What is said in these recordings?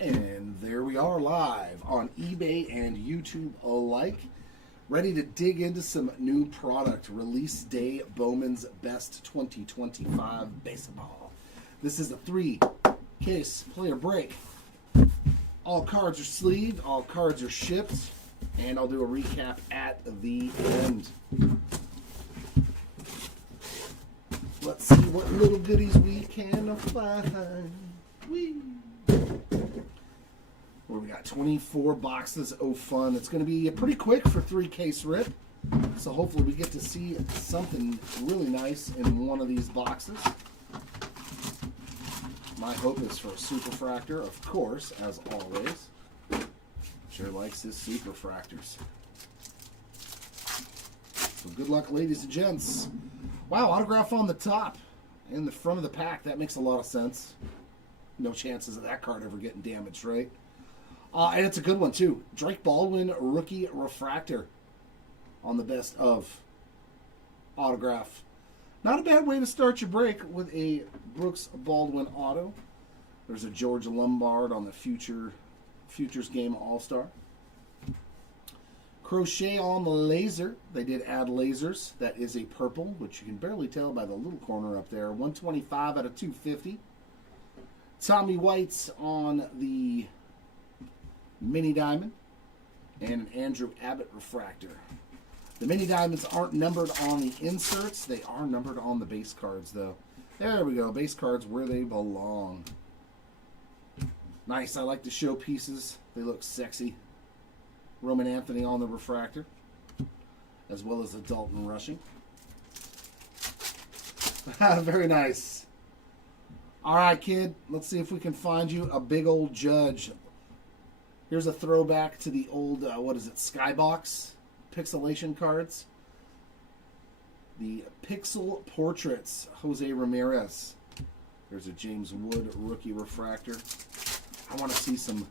And there we are live on eBay and YouTube alike, ready to dig into some new product. Release day Bowman's Best 2025 Baseball. This is a 3-case player break. All cards are sleeved, all cards are shipped, and I'll do a recap at the end. Let's see what little goodies we can find. Whee! Where we got 24 boxes of fun. It's going to be pretty quick for 3-case rip. So hopefully we get to see something really nice in one of these boxes. My hope is for a Superfractor, of course, as always. Sure likes his Superfractors. So good luck, ladies and gents. Wow, autograph on the top in the front of the pack. That makes a lot of sense. No chances of that card ever getting damaged, right? And it's a good one, too. Drake Baldwin Rookie Refractor on the best of autograph. Not a bad way to start your break with a Brooks Baldwin auto. There's a George Lombard on the Futures Game All-Star. Crochet on the laser. They did add lasers. That is a purple, which you can barely tell by the little corner up there. 125 out of 250. Tommy White's on the Mini Diamond, and an Andrew Abbott refractor. The Mini Diamonds aren't numbered on the inserts. They are numbered on the base cards, though. There we go. Base cards where they belong. Nice. I like the show pieces. They look sexy. Roman Anthony on the refractor, as well as a Dalton Rushing. Very nice. All right, kid. Let's see if we can find you a big old Judge. Here's a throwback to the old, what is it, Skybox pixelation cards. The Pixel Portraits, Jose Ramirez. There's a James Wood Rookie Refractor. I want to see some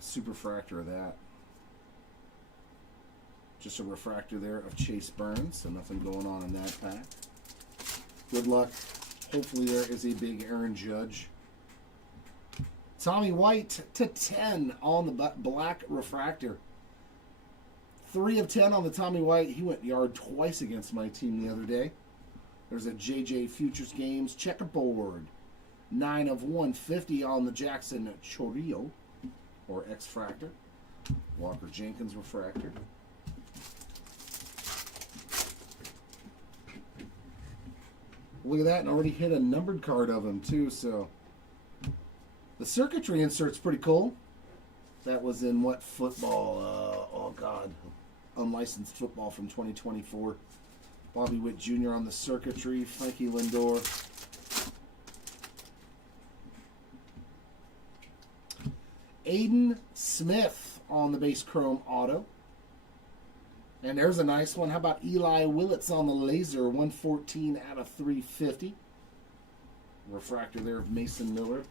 Superfractor of that. Just a refractor there of Chase Burns, so nothing going on in that pack. Good luck. Hopefully there is a big Aaron Judge. Tommy White /10 on the black refractor. 3 of 10 on the Tommy White. He went yard twice against my team the other day. There's a JJ Futures Games checkerboard. 9 of 150 on the Jackson Chorio, or X-Fractor. Walker Jenkins refractor. Look at that, and already hit a numbered card of him too, so... The circuitry insert's pretty cool. That was in what football? Oh, God. Unlicensed football from 2024. Bobby Witt Jr. on the circuitry. Frankie Lindor. Aiden Smith on the base chrome auto. And there's a nice one. How about Eli Willits on the laser? 114 out of 350. Refractor there of Mason Miller.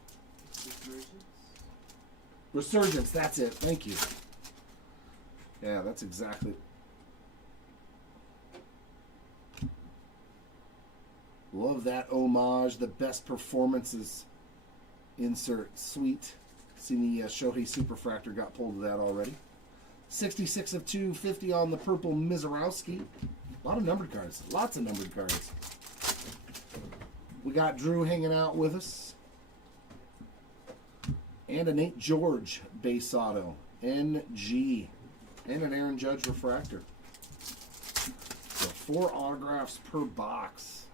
Resurgence, that's it. Thank you. Yeah, that's exactly. Love that homage. The best performances insert. Sweet. See the Shohei Superfractor got pulled of that already. 66 of 250 on the purple Mizorowski. A lot of numbered cards. Lots of numbered cards. We got Drew hanging out with us. And a Nate George base auto. NG. And an Aaron Judge refractor. So 4 autographs per box.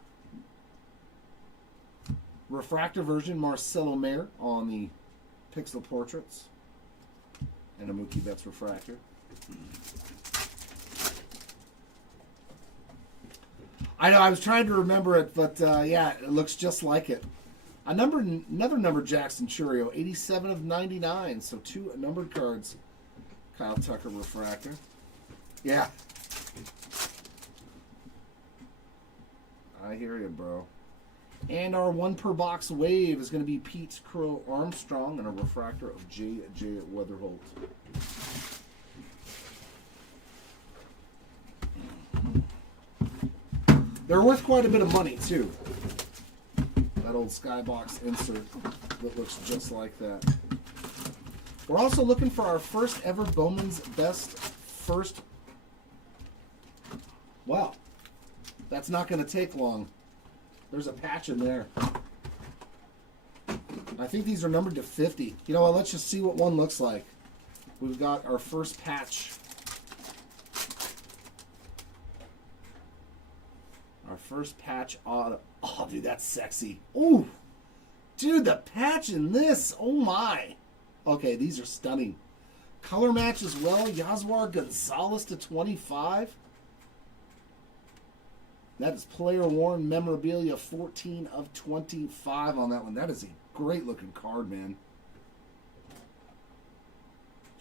Refractor version, Marcelo Mayer on the Pixel Portraits. And a Mookie Betts refractor. I know, I was trying to remember it, but yeah, it looks just like it. Another numbered Jackson Churio, 87 of 99. So 2 numbered cards. Kyle Tucker refractor. Yeah. I hear you, bro. And our 1 per box wave is going to be Pete Crow Armstrong and a refractor of J.J. Weatherholt. They're worth quite a bit of money, too. That old Skybox insert that looks just like that. We're also looking for our first ever Bowman's Best first. Wow. That's not going to take long. There's a patch in there. I think these are numbered to 50. You know what? Let's just see what one looks like. We've got our first patch. Our first patch auto. Oh, dude, that's sexy. Ooh. Dude, the patch in this. Oh, my. Okay, these are stunning. Color match as well. Yaswar Gonzalez to 25. That is player worn memorabilia, 14 of 25 on that one. That is a great looking card, man.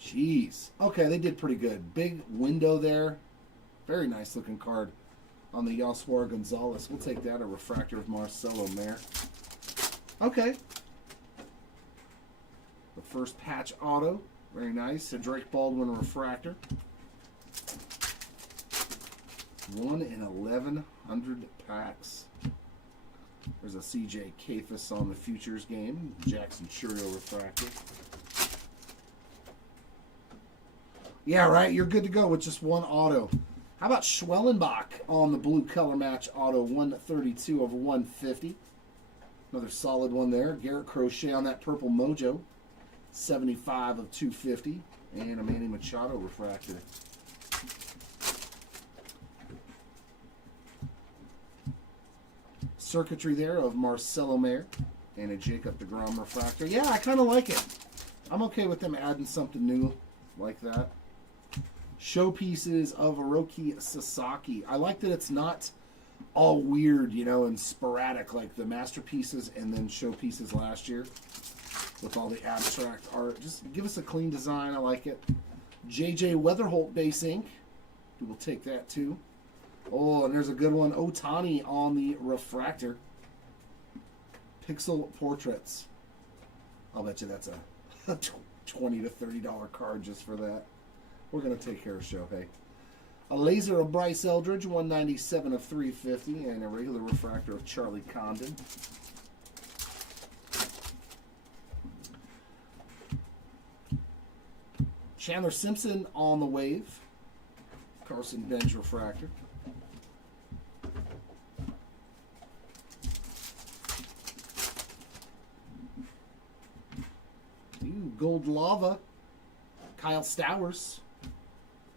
Jeez. Okay, they did pretty good. Big window there. Very nice looking card on the Yaswar Gonzalez. We'll take that. A refractor of Marcelo Mayer. Okay. The first patch auto. Very nice. A Drake Baldwin refractor. 1 in 1,100 packs. There's a CJ Kafis on the Futures game. Jackson Churio refractor. Yeah, right. You're good to go with just one auto. How about Schwellenbach on the blue color match auto, 132 of 150. Another solid one there. Garrett Crochet on that purple mojo, 75 of 250. And a Manny Machado refractor. Circuitry there of Marcelo Mayer and a Jacob deGrom refractor. Yeah, I kind of like it. I'm okay with them adding something new like that. Showpieces of Hiroki Sasaki. I like that it's not all weird, you know, and sporadic like the masterpieces and then showpieces last year with all the abstract art. Just give us a clean design. I like it. JJ Weatherholt base ink. We will take that too. Oh, and there's a good one. Otani on the refractor. Pixel portraits. I'll bet you that's a $20 to $30 card just for that. We're going to take care of Shohei. A laser of Bryce Eldridge, 197 of 350, and a regular refractor of Charlie Condon. Chandler Simpson on the wave. Carson Bench refractor. Gold Lava. Kyle Stowers.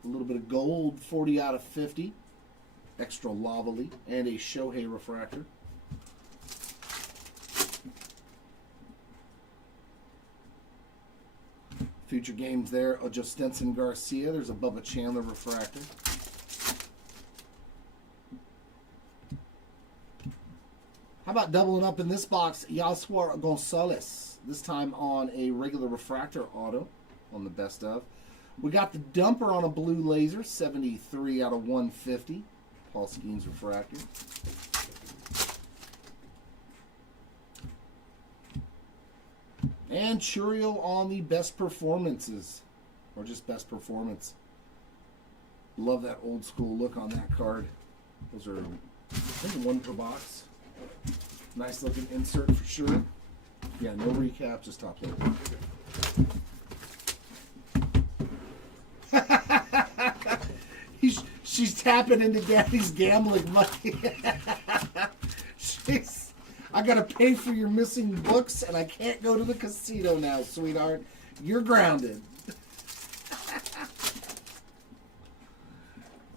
A little bit of gold, 40 out of 50. Extra Lavally. And a Shohei refractor. Future games there. Justinson Garcia. There's a Bubba Chandler refractor. How about doubling up in this box? Yaswar Gonzalez. This time on a regular refractor auto on the best of. We got the dumper on a blue laser, 73 out of 150. Paul Skeens refractor. And Churio on the best performances. Or just best performance. Love that old school look on that card. Those are, I think, 1 per box. Nice looking insert for sure. Yeah, no recap, just top load. She's tapping into Daddy's gambling money. I gotta pay for your missing books, and I can't go to the casino now, sweetheart. You're grounded.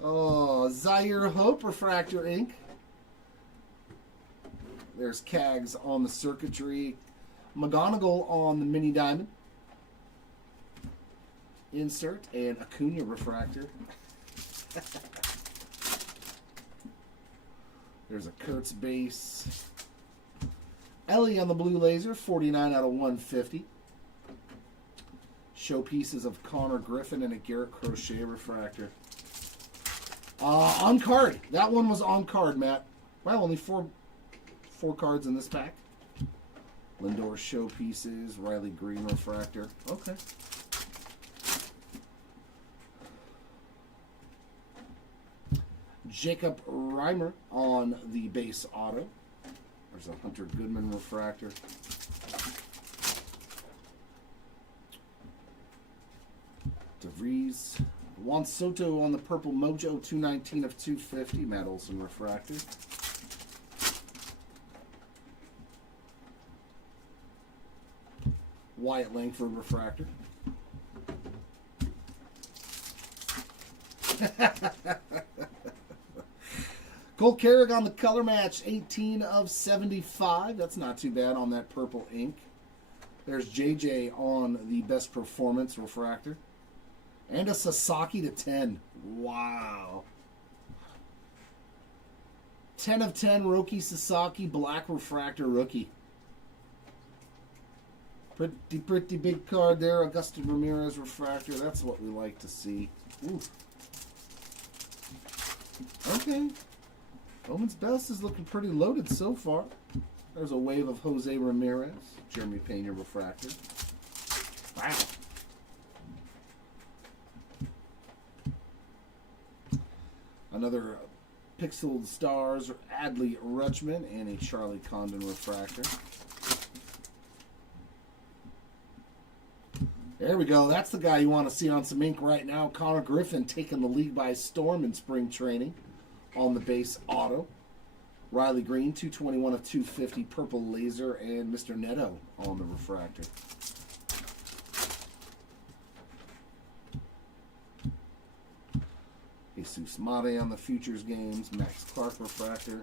Oh, Zaire Hope refractor ink. There's Cags on the circuitry. McGonigal on the mini diamond. Insert and Acuna refractor. There's a Kurtz base. Ellie on the blue laser, 49 out of 150. Showpieces of Connor Griffin and a Garrett Crochet refractor. On card. That one was on card, Matt. Well, only four cards in this pack. Lindor showpieces, Riley Green refractor. Okay. Jacob Reimer on the base auto. There's a Hunter Goodman refractor. DeVries. Juan Soto on the purple Mojo, 219 of 250. Matt Olson refractor. Wyatt Langford refractor. Cole Carrick on the color match, 18 of 75. That's not too bad on that purple ink. There's JJ on the best performance refractor. And a Sasaki to 10. Wow. 10 of 10 Roki Sasaki black refractor rookie. Pretty big card there. Augustin Ramirez refractor. That's what we like to see. Ooh. Okay. Bowman's best is looking pretty loaded so far. There's a wave of Jose Ramirez. Jeremy Pena refractor. Wow. Another Pixeled Stars, Adley Rutschman, and a Charlie Condon refractor. There we go. That's the guy you want to see on some ink right now. Connor Griffin taking the league by storm in spring training on the base auto. Riley Green, 221 of 250, purple laser, and Mr. Neto on the refractor. Jesus Mate on the futures games. Max Clark refractor.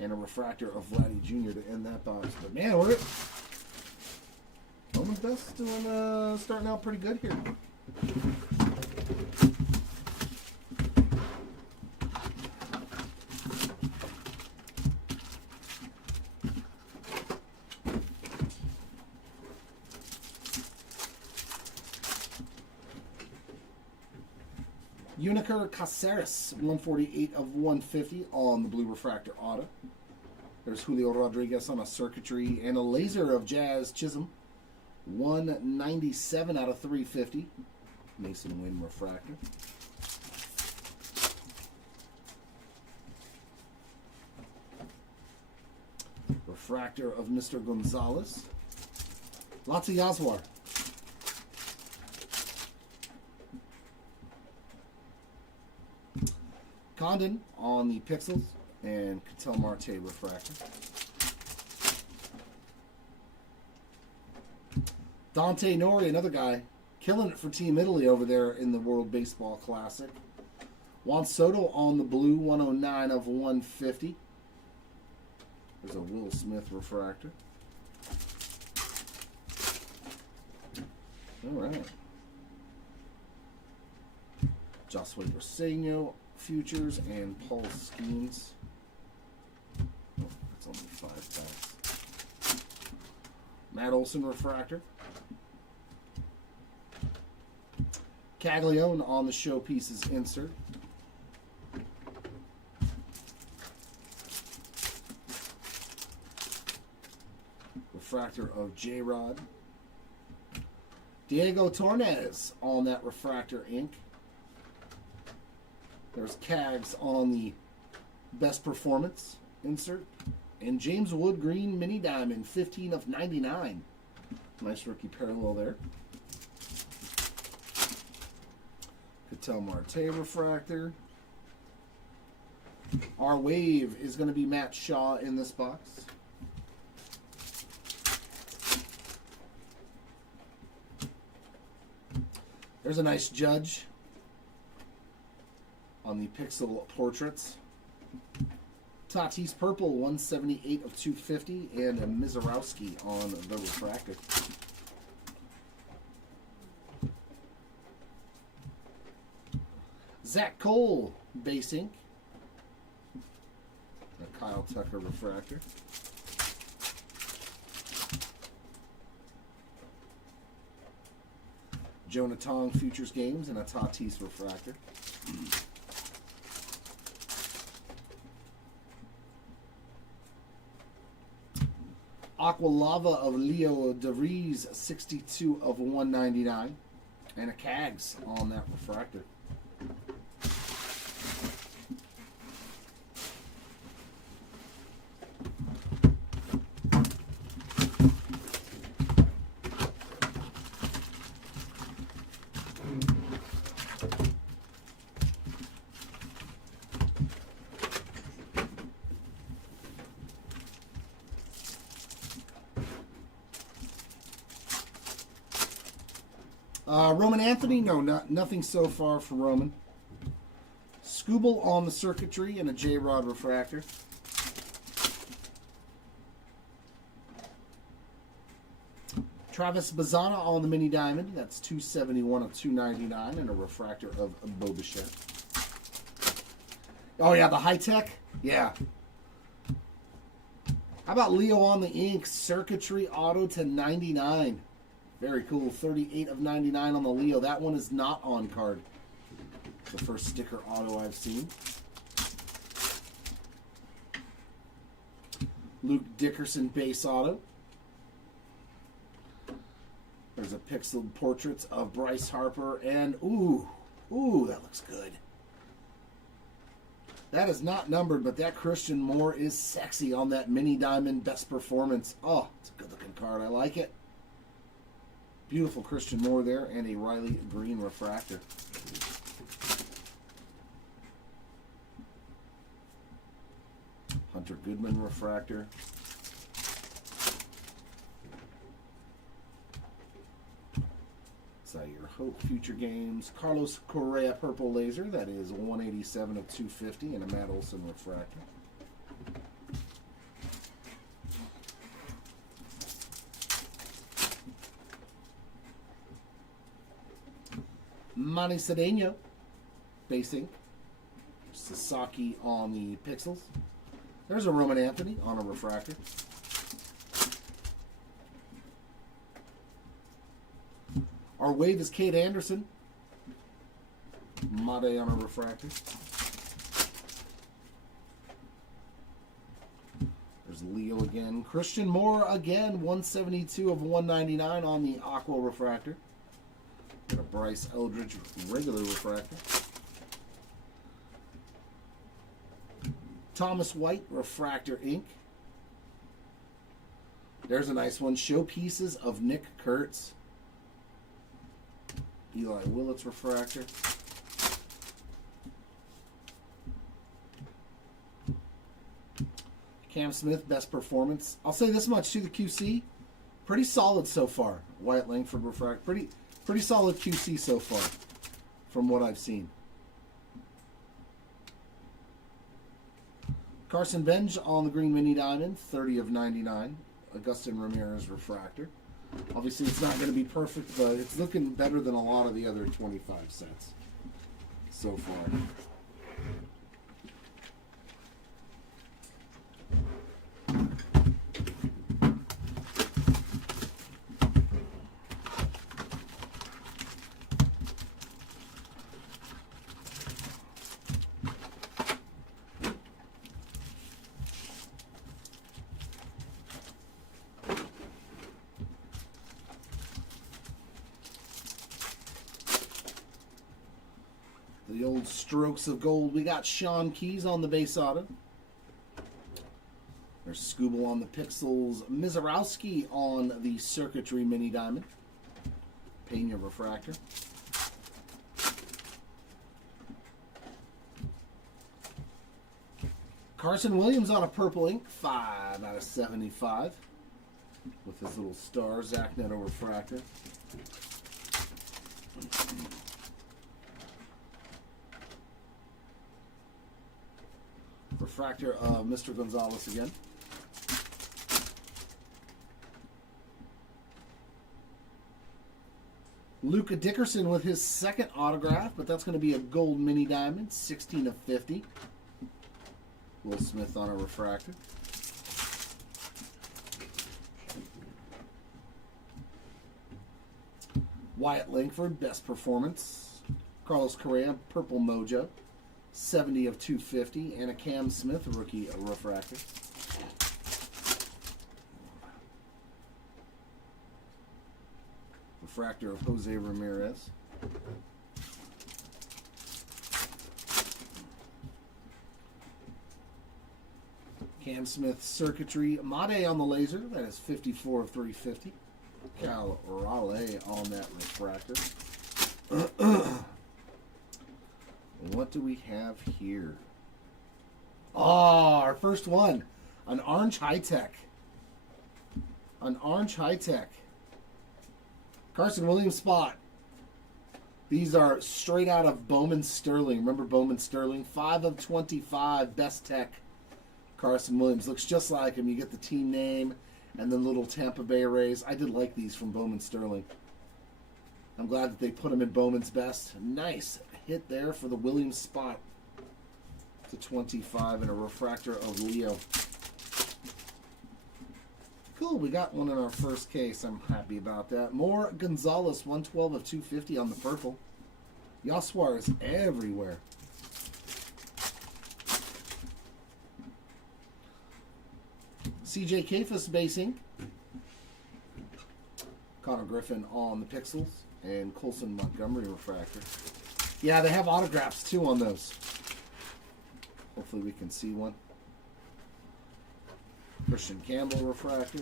And a refractor of Vladdy Jr. to end that box. But man, we're Bowman's best doing starting out pretty good here. Uniker Caceres, 148 of 150 on the blue refractor auto. There's Julio Rodriguez on a circuitry and a laser of Jazz Chisholm, 197 out of 350. Mason Wynn refractor. Refractor of Mr. Gonzalez. Lots of Yazwar. Condon on the Pixels and Ketel Marte refractor. Dante Nori, another guy, killing it for Team Italy over there in the World Baseball Classic. Juan Soto on the blue, 109 of 150. There's a Will Smith refractor. All right. Josue Briseño futures and Paul Skeens. Oh, that's only 5 packs. Matt Olson refractor. Caglione on the showpieces insert. Refractor of J-Rod. Diego Tornes on that refractor ink. There's Cags on the best performance insert. And James Wood Green Mini Diamond, 15 of 99. Nice rookie parallel there. Ketel Marte refractor. Our wave is going to be Matt Shaw in this box. There's a nice Judge on the Pixel Portraits. Tatis Purple, 178 of 250, and a Mizorowski on the refractor. Zach Cole, base ink. A Kyle Tucker refractor. Jonah Tong futures games and a Tatis refractor. Aqua Lava of Leo DeVries, 62 of 199. And a Cags on that refractor. Roman Anthony, no, nothing so far for Roman. Scooble on the circuitry and a J-Rod refractor. Travis Bazzana on the mini diamond. That's 271 of 299 and a refractor of Bobichette. Oh yeah, the high tech. Yeah. How about Leo on the ink circuitry auto to 99? Very cool. 38 of 99 on the Leo. That one is not on card. The first sticker auto I've seen. Luke Dickerson base auto. There's a pixeled portraits of Bryce Harper and ooh, that looks good. That is not numbered, but that Christian Moore is sexy on that mini diamond best performance. Oh, it's a good looking card. I like it. Beautiful Christian Moore there and a Riley Green refractor. Hunter Goodman refractor. Zaire Hope Future Games. Carlos Correa purple laser. That is 187 of 250 and a Matt Olson refractor. Manny Cedeno base ink. Sasaki on the pixels. There's a Roman Anthony on a refractor. Our wave is Kate Anderson. Made on a refractor. There's Leo again. Christian Moore again. 172 of 199 on the Aqua refractor. Got a Bryce Eldridge regular refractor. Thomas White refractor ink. There's a nice one. Showpieces of Nick Kurtz. Eli Willits refractor. Cam Smith best performance. I'll say this much to the QC. Pretty solid so far. Wyatt Langford refractor. Pretty solid QC so far from what I've seen. Carson Benj on the green mini diamond, 30 of 99. Agustin Ramirez refractor. Obviously, it's not going to be perfect, but it's looking better than a lot of the other 25 sets so far. The old strokes of gold. We got Sean Keys on the base auto. There's Scooble on the pixels. Mizarowski on the circuitry mini diamond. Pena refractor. Carson Williams on a purple ink. 5 out of 75. With his little star. Zach Neto refractor. Refractor of Mr. Gonzalez again. Luka Dickerson with his second autograph, but that's going to be a gold mini diamond, 16 of 50. Will Smith on a refractor. Wyatt Langford, best performance. Carlos Correa, purple mojo. 70 of 250, and a Cam Smith rookie refractor. Refractor of Jose Ramirez. Cam Smith circuitry. Made on the laser. That is 54 of 350. Cal Raleigh on that refractor. What do we have here? Oh, our first one. An orange high-tech. An orange high-tech. Carson Williams spot. These are straight out of Bowman Sterling. Remember Bowman Sterling? 5 of 25, best tech. Carson Williams. Looks just like him. You get the team name and then little Tampa Bay Rays. I did like these from Bowman Sterling. I'm glad that they put him in Bowman's best. Nice hit there for the Williams spot. To 25 and a refractor of Leo. Cool, we got one in our first case. I'm happy about that. More Gonzalez, 112 of 250 on the purple. Yaswar is everywhere. CJ Kafis basing. Connor Griffin on the Pixels. And Colson Montgomery refractor. Yeah, they have autographs too on those. Hopefully we can see one. Christian Campbell refractor.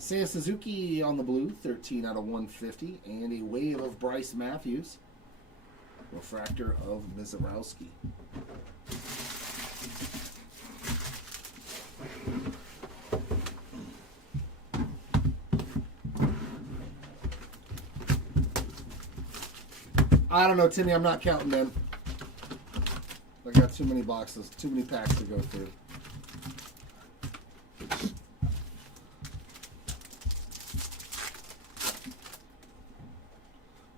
Seiya Suzuki on the blue, 13 out of 150. And a wave of Bryce Matthews. Refractor of Mizarowski. I don't know, Timmy. I'm not counting them. I got too many boxes, too many packs to go through.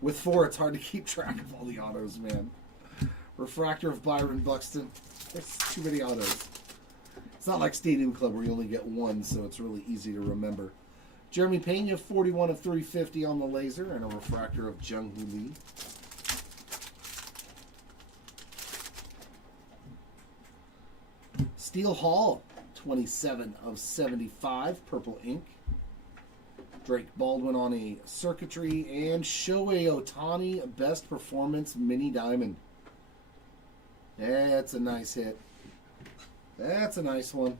With 4, it's hard to keep track of all the autos, man. Refractor of Byron Buxton. There's too many autos. It's not like Stadium Club where you only get one, so it's really easy to remember. Jeremy Pena, 41 of 350 on the laser, and a refractor of Jung-Hoo Lee. Steele Hall, 27 of 75, purple ink. Drake Baldwin on a circuitry, and Shohei Ohtani, best performance mini diamond. That's a nice hit. That's a nice one.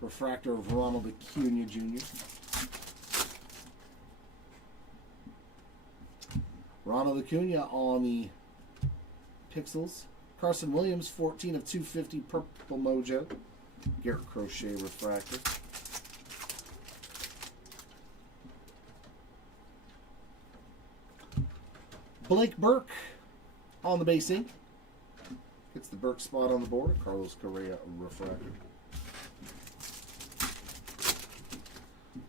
Refractor of Ronald Acuna Jr. Ronald Acuna on the Pixels. Carson Williams, 14 of 250, purple mojo. Garrett Crochet refractor. Blake Burke on the base ink. Gets the Burke spot on the board. Carlos Correa refractor.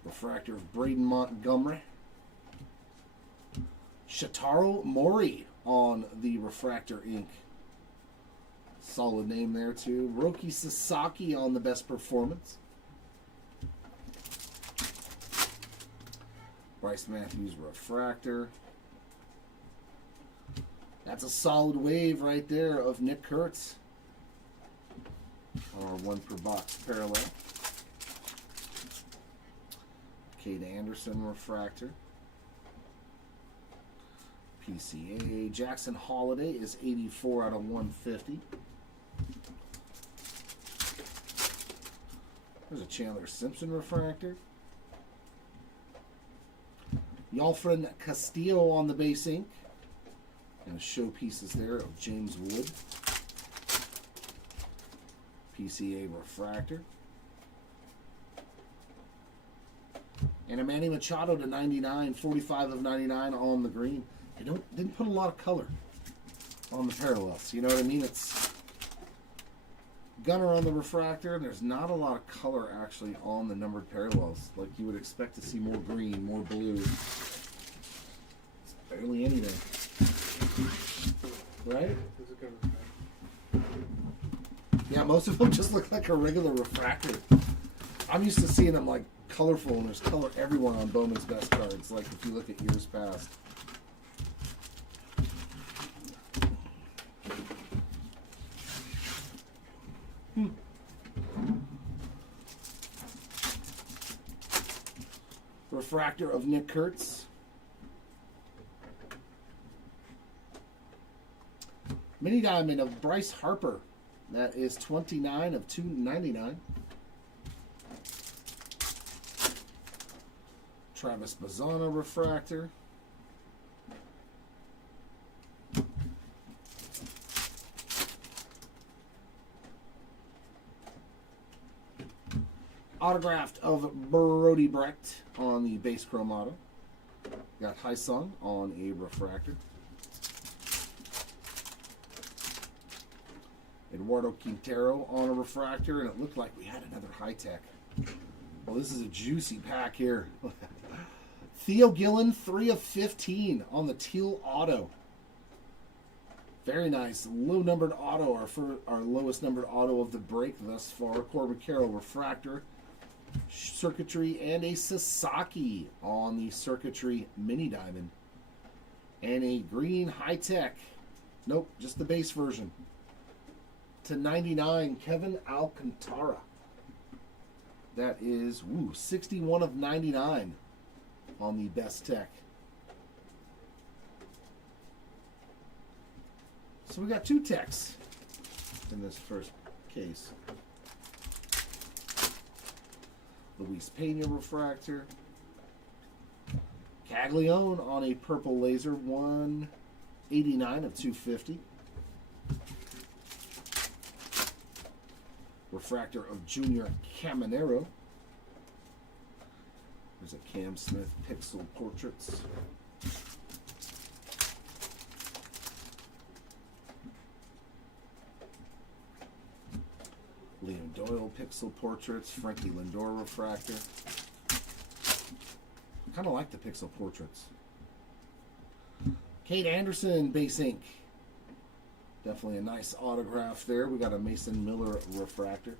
Refractor of Braden Montgomery. Shotaro Mori on the refractor ink. Solid name there too. Roki Sasaki on the best performance. Bryce Matthews refractor. That's a solid wave right there of Nick Kurtz. Or 1 per box parallel. Cade Anderson refractor. PCA. Jackson Holiday is 84 out of 150. There's a Chandler Simpson refractor. Yalfred Castillo on the base ink. And showpieces there of James Wood. PCA refractor. And a Manny Machado to 99, 45 of 99 on the green. They didn't put a lot of color on the parallels. You know what I mean? It's Gunner on the refractor. There's not a lot of color actually on the numbered parallels. Like you would expect to see more green, more blue. It's barely anything. Right? Yeah, most of them just look like a regular refractor. I'm used to seeing them like colorful, and there's color everywhere on Bowman's best cards, like if you look at years past. Refractor of Nick Kurtz. Mini diamond of Bryce Harper. That is 29 of 299. Travis Bazzana refractor. Autographed of Brody Brecht on the base chrome auto. Got Haisung on a refractor. Eduardo Quintero on a refractor, and it looked like we had another high-tech. Well, this is a juicy pack here. Theo Gillen, 3 of 15 on the teal auto. Very nice. Low-numbered auto, our lowest numbered auto of the break thus far. Corbin Carroll refractor, circuitry, and a Sasaki on the circuitry mini diamond. And a green high-tech. Nope, just the base version. /99, Kevin Alcantara. That is 61 of 99 on the best tech. So we got 2 techs in this first case. Luis Pena refractor. Caglione on a purple laser, 189 of 250. Refractor of Junior Caminero. There's a Cam Smith Pixel Portraits. Liam Doyle Pixel Portraits. Frankie Lindor refractor. Kind of like the Pixel Portraits. Kate Anderson base ink. Definitely a nice autograph there. We got a Mason Miller refractor.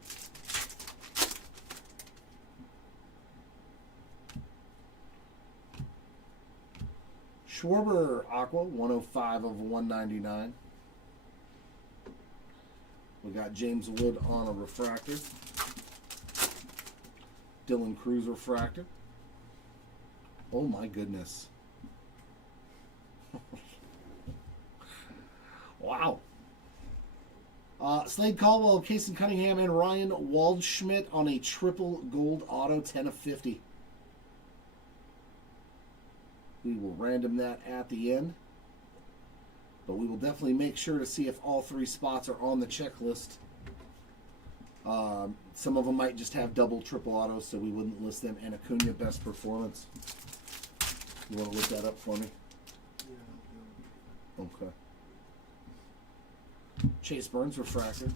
Schwarber Aqua, 105 of 199. We got James Wood on a refractor. Dylan Cruz refractor. Oh my goodness. Wow. Slade Caldwell, Casey Cunningham, and Ryan Waldschmidt on a triple gold auto, 10 of 50. We will random that at the end. But we will definitely make sure to see if all 3 spots are on the checklist. Some of them might just have double, triple autos, so we wouldn't list them. And Acuna, best performance. You want to look that up for me? Yeah. Okay. Chase Burns refractor.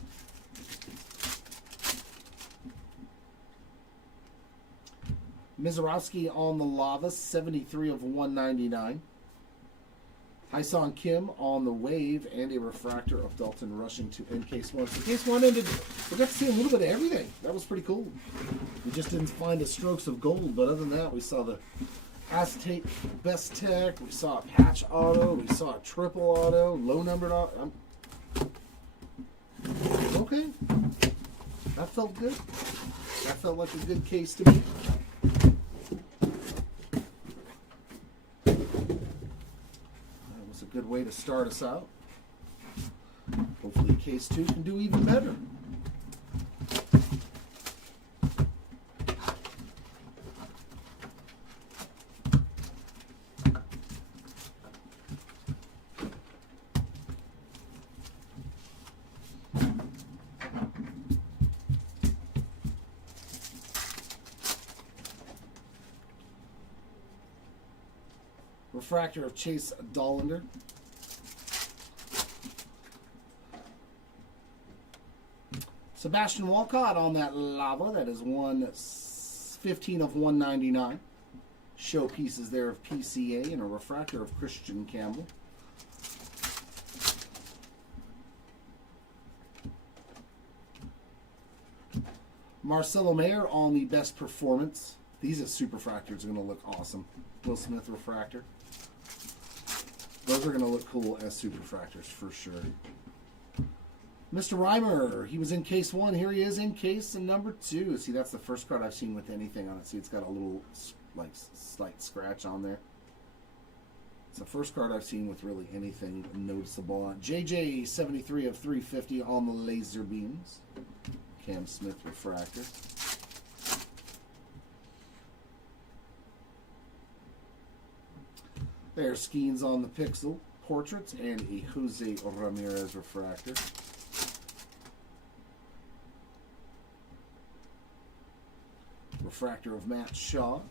Mizorowski on the lava, 73 of 199. Hyson Kim on the wave, and a refractor of Dalton Rushing in case 1. So case 1 ended, we got to see a little bit of everything. That was pretty cool. We just didn't find the strokes of gold, but other than that, we saw the Acetate Best Tech, we saw a patch auto, we saw a triple auto, low numbered auto. Okay. That felt good. That felt like a good case to me. That was a good way to start us out. Hopefully case 2 can do even better. Refractor of Chase Dollander. Sebastian Walcott on that lava. That is 115 of 199. Showpieces there of PCA and a refractor of Christian Campbell. Marcelo Mayer on the best performance. These as superfractors are going to look awesome. Will Smith refractor. Those are going to look cool as superfractors for sure. Mr. Reimer, he was in case 1. Here he is in case number 2. See, that's the first card I've seen with anything on it. See, it's got a little, like, slight scratch on there. It's the first card I've seen with really anything noticeable on it. JJ, 73 of 350 on the laser beams. Cam Smith refractor. There's Skeens on the Pixel Portraits and a Jose Ramirez refractor. refractor of Matt Shaw.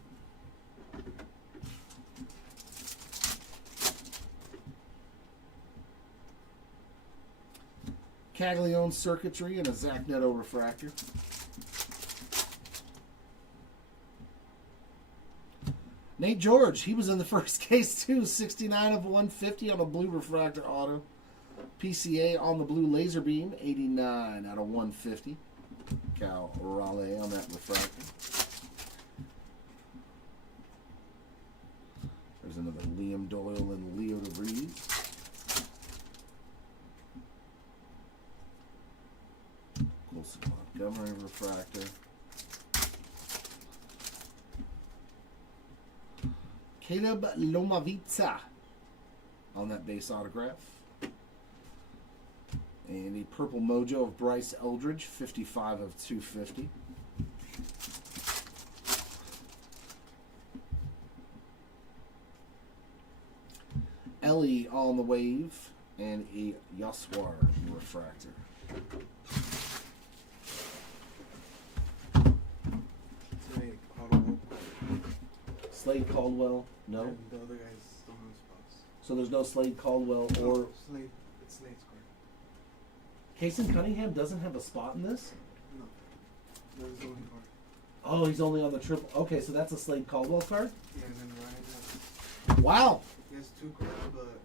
Caglione circuitry and a Zach Neto refractor. Nate George, he was in the first case too. 69 of 150 on a blue refractor auto. PCA on the blue laser beam. 89 out of 150. Cal Raleigh on that refractor. There's another Liam Doyle and Leo DeVries. Colson Montgomery refractor. Caleb Lomavica on that base autograph. And a purple mojo of Bryce Eldridge, 55 of 250. Ellie on the wave, and a Yaswar refractor. Slade Caldwell, no. And the other guy's still in the spots. So there's no Slade Caldwell or Slade. It's Slade's card. Casey Cunningham doesn't have a spot in this? No. That's the only card. Oh, he's only on the triple. Okay, so that's a Slade Caldwell card? Yeah, and then Ryan has, Wow. he has 2 cards, but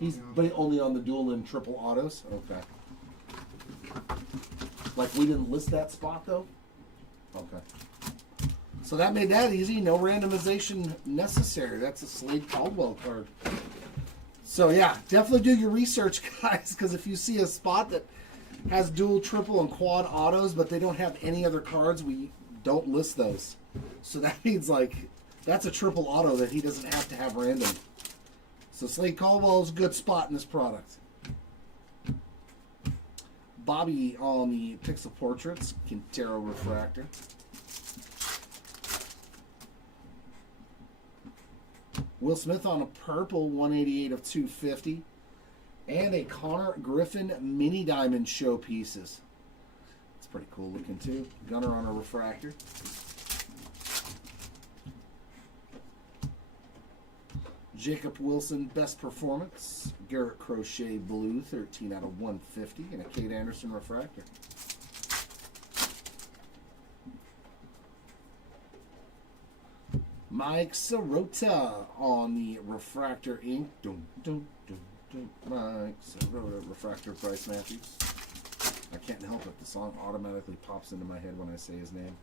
He's only on the dual and triple autos? Okay. Like we didn't list that spot though? Okay. So that made that easy. No randomization necessary. That's a Slade Caldwell card. So yeah, definitely do your research, guys, because if you see a spot that has dual, triple, and quad autos, but they don't have any other cards, we don't list those. So that means like that's a triple auto that he doesn't have to have random. So Slade Caldwell is a good spot in this product. Bobby on the Pixel Portraits, Quintero refractor. Will Smith on a purple, 188 of 250. And a Connor Griffin mini diamond showpieces. It's pretty cool looking too. Gunner on a refractor. Jacob Wilson, best performance. Garrett Crochet blue, 13 out of 150. And a Kate Anderson refractor. Mike Sirota on the refractor ink. Mike Sirota, refractor Bryce Matthews. I can't help it. The song automatically pops into my head when I say his name.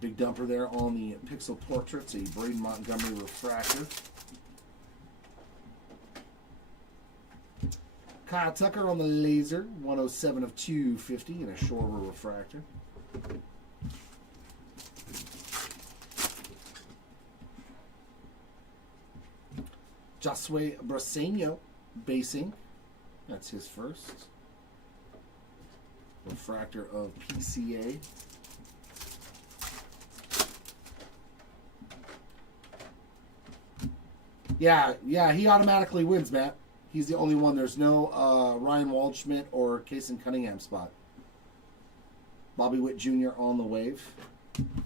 Big dumper there on the Pixel Portraits. A Braden Montgomery refractor. Kyle Tucker on the laser. 107 of 250. And a Schwarber refractor. Josue Braseño, basing. That's his first. Refractor of PCA. Yeah, he automatically wins, Matt. He's the only one. There's no Ryan Waldschmidt or Kason Cunningham spot. Bobby Witt Jr. on the wave.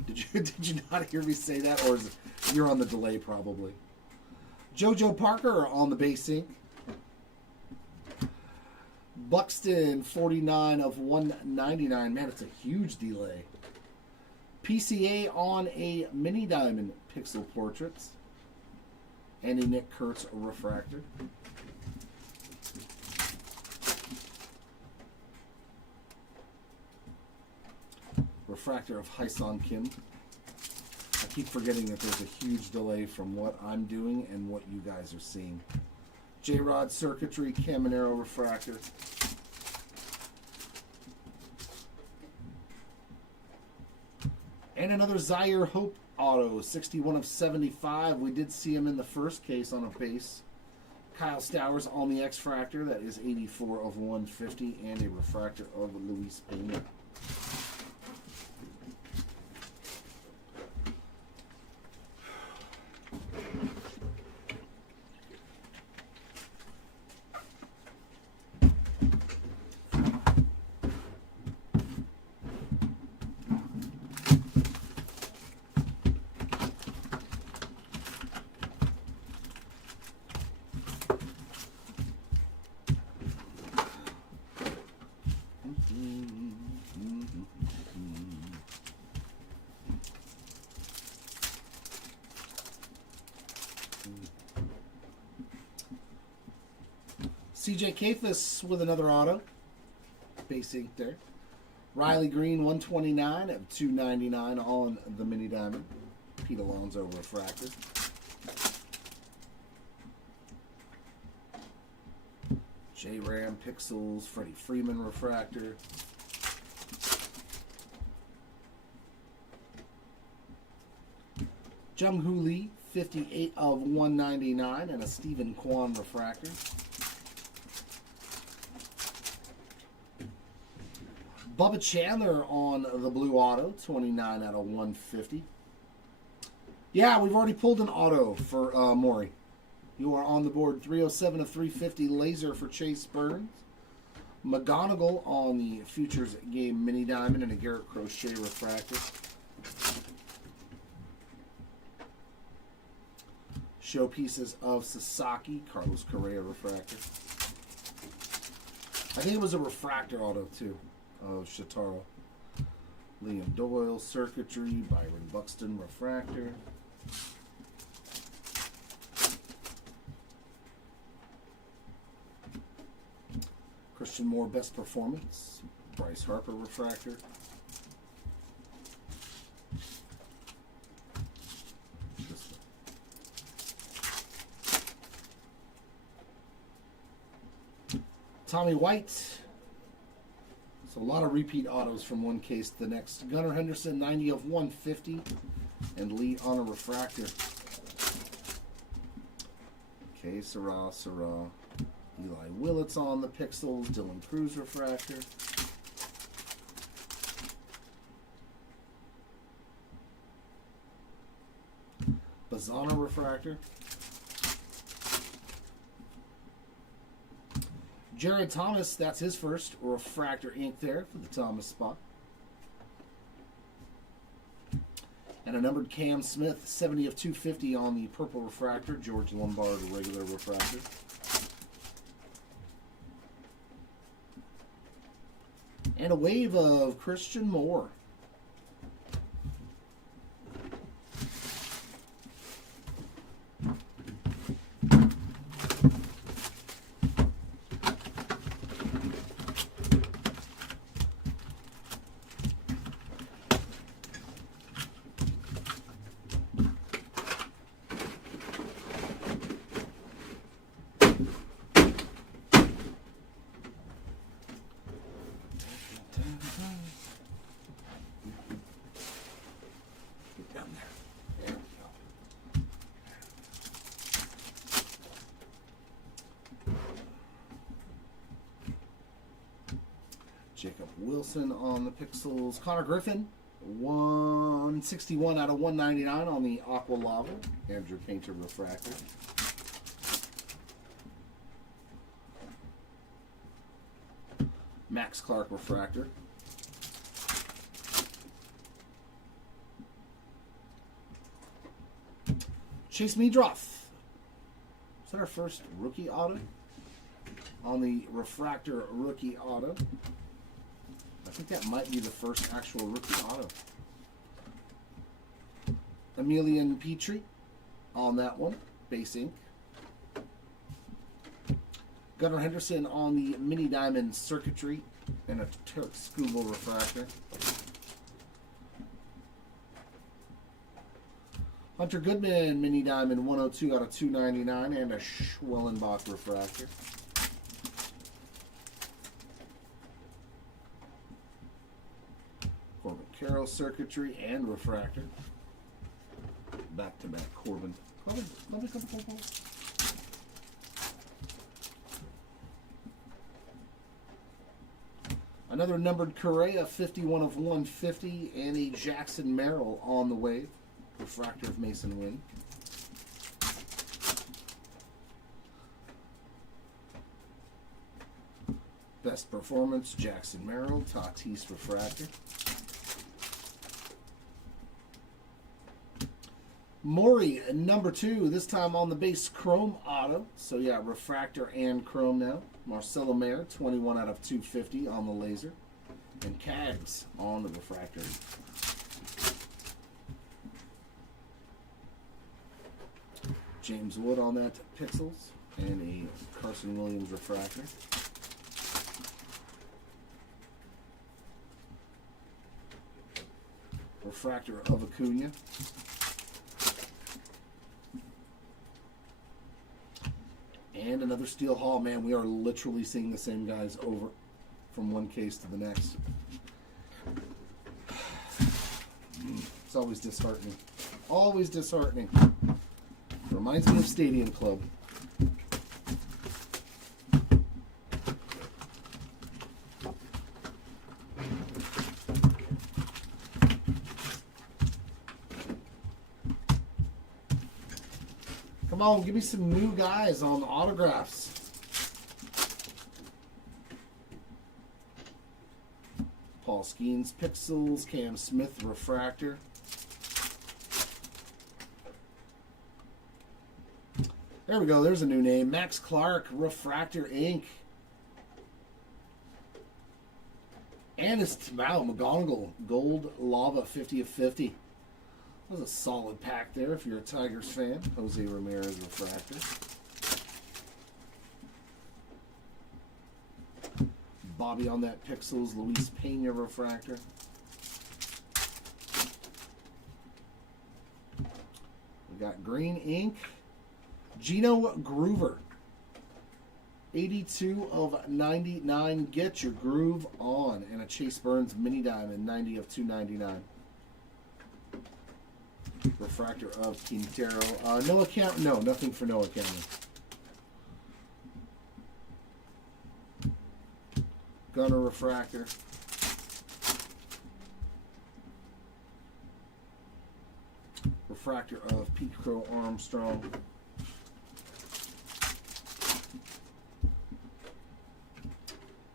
Did you not hear me say that, or is it, you're on the delay probably? JoJo Parker on the base ink. Buxton, 49 of 199. Man, it's a huge delay. PCA on a mini diamond Pixel Portraits. And a Nick Kurtz refractor. Refractor of Hyson Kim. I keep forgetting that there's a huge delay from what I'm doing and what you guys are seeing. J-Rod Circuitry, Caminero refractor. And another Zaire Hope auto, 61 of 75. We did see him in the first case on a base. Kyle Stowers on the X-Fractor. That is 84 of 150. And a refractor of Luis Pena. CJ Kafis with another auto. Base ink there. Riley Green, 129 of 299 on the mini diamond. Pete Alonso refractor. J-Ram Pixels, Freddie Freeman refractor. Jung-Hoo Lee, 58 of 199, and a Stephen Kwan refractor. Bubba Chandler on the blue auto, 29 out of 150. Yeah, we've already pulled an auto for Maury. You are on the board, 307 of 350 laser for Chase Burns. McGonigal on the Futures Game Mini Diamond and a Garrett Crochet refractor. Showpieces of Sasaki, Carlos Correa refractor. I think it was a refractor auto too of Shitaro. Liam Doyle circuitry, Byron Buxton refractor. Christian Moore best performance, Bryce Harper refractor. Tommy White. So a lot of repeat autos from one case to the next. Gunnar Henderson, 90 of 150. And Lee on a refractor. Okay, Sarah. Eli Willits on the Pixels. Dylan Cruz refractor. Bazana refractor. Jared Thomas, that's his first refractor ink there for the Thomas spot. And a numbered Cam Smith, 70 of 250 on the purple refractor. George Lombard, regular refractor. And a wave of Christian Moore. Jacob Wilson on the Pixels. Connor Griffin, 161 out of 199 on the Aqua Lava. Andrew Painter refractor. Max Clark refractor. Chase Meadroth. Is that our first rookie auto? On the refractor rookie auto. I think that might be the first actual rookie auto. Emilian Petrie on that one. Base ink. Gunnar Henderson on the mini diamond circuitry and a Turk Skubal refractor. Hunter Goodman mini diamond 102 out of 299 and a Schwellenbach refractor. Corbin Carroll circuitry and refractor. Back to back Corbin. Corbin. Another numbered Correa, 51 of 150, and a Jackson Merrill on the wave. Refractor of Mason Wynn. Best performance, Jackson Merrill, Tatis refractor. Maury, number 2, this time on the base chrome auto. So yeah, refractor and chrome now. Marcelo Mayer, 21 out of 250 on the laser. And Cags on the refractor. James Wood on that Pixels. And a Carson Williams refractor. Refractor of Acuna. And another Steel Hall. Man, we are literally seeing the same guys over from one case to the next. It's always disheartening. Always disheartening. Reminds me of Stadium Club. Come on, give me some new guys on autographs. Paul Skeens, Pixels, Cam Smith, refractor. There we go, there's a new name. Max Clark, refractor ink. And it's McGonigal, gold lava, 50 of 50. That was a solid pack there if you're a Tigers fan. Jose Ramirez refractor. Bobby on that Pixels, Luis Pena refractor. We got green ink. Gino Groover. 82 of 99. Get your groove on. And a Chase Burns mini diamond, 90 of 299. Refractor of Quintero. Noah Count. No, nothing for Noah County. Gunner refractor. Refractor of Pete Crow Armstrong.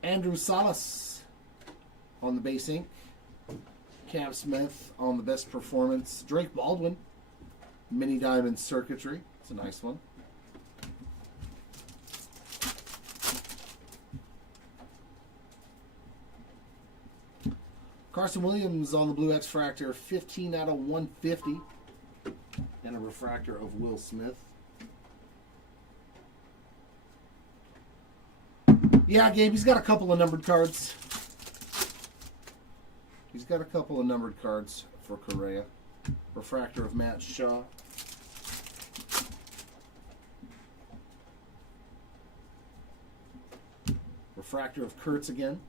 Andrew Salas on the base ink. Cam Smith on the best performance. Drake Baldwin, mini diamond circuitry. It's a nice one. Carson Williams on the Blue X-Fractor, 15 out of 150. And a refractor of Will Smith. Yeah, Gabe, he's got a couple of numbered cards. He's got a couple of numbered cards for Correa. Refractor of Matt Shaw. Refractor of Kurtz again.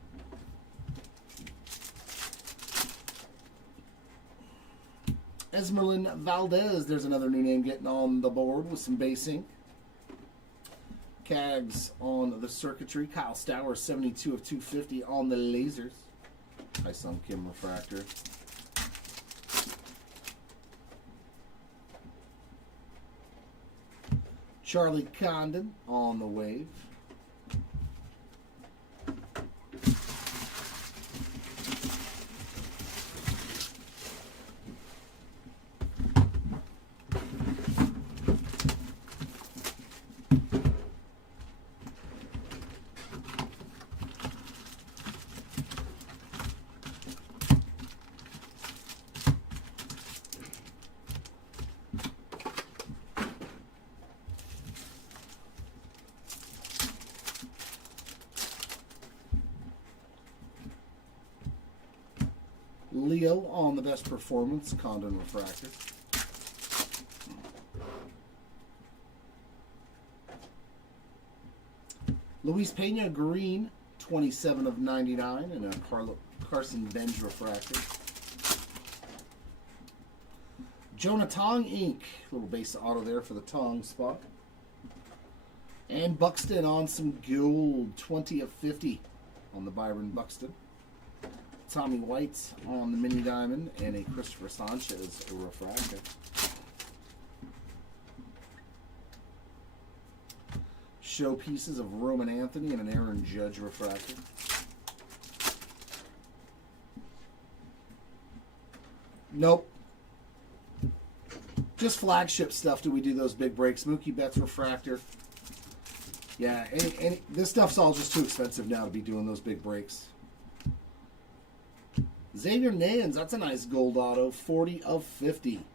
Esmeralyn Valdez. There's another new name getting on the board with some base ink. Cags on the circuitry. Kyle Stowers, 72 of 250 on the lasers. Hyesung Kim refractor. Charlie Condon on the wave. Leo on the best performance, Condon refractor. Luis Pena green, 27 of 99, and a Carson Benj refractor. Jonah Tong ink, little base auto there for the Tong spot. And Buxton on some gold, 20 of 50 on the Byron Buxton. Tommy White on the mini diamond, and a Christopher Sanchez refractor. Showpieces of Roman Anthony and an Aaron Judge refractor. Nope. Just flagship stuff. Do we do those big breaks? Mookie Betts refractor. Yeah, this stuff's all just too expensive now to be doing those big breaks. Xavier Nayans, that's a nice gold auto, 40 of 50.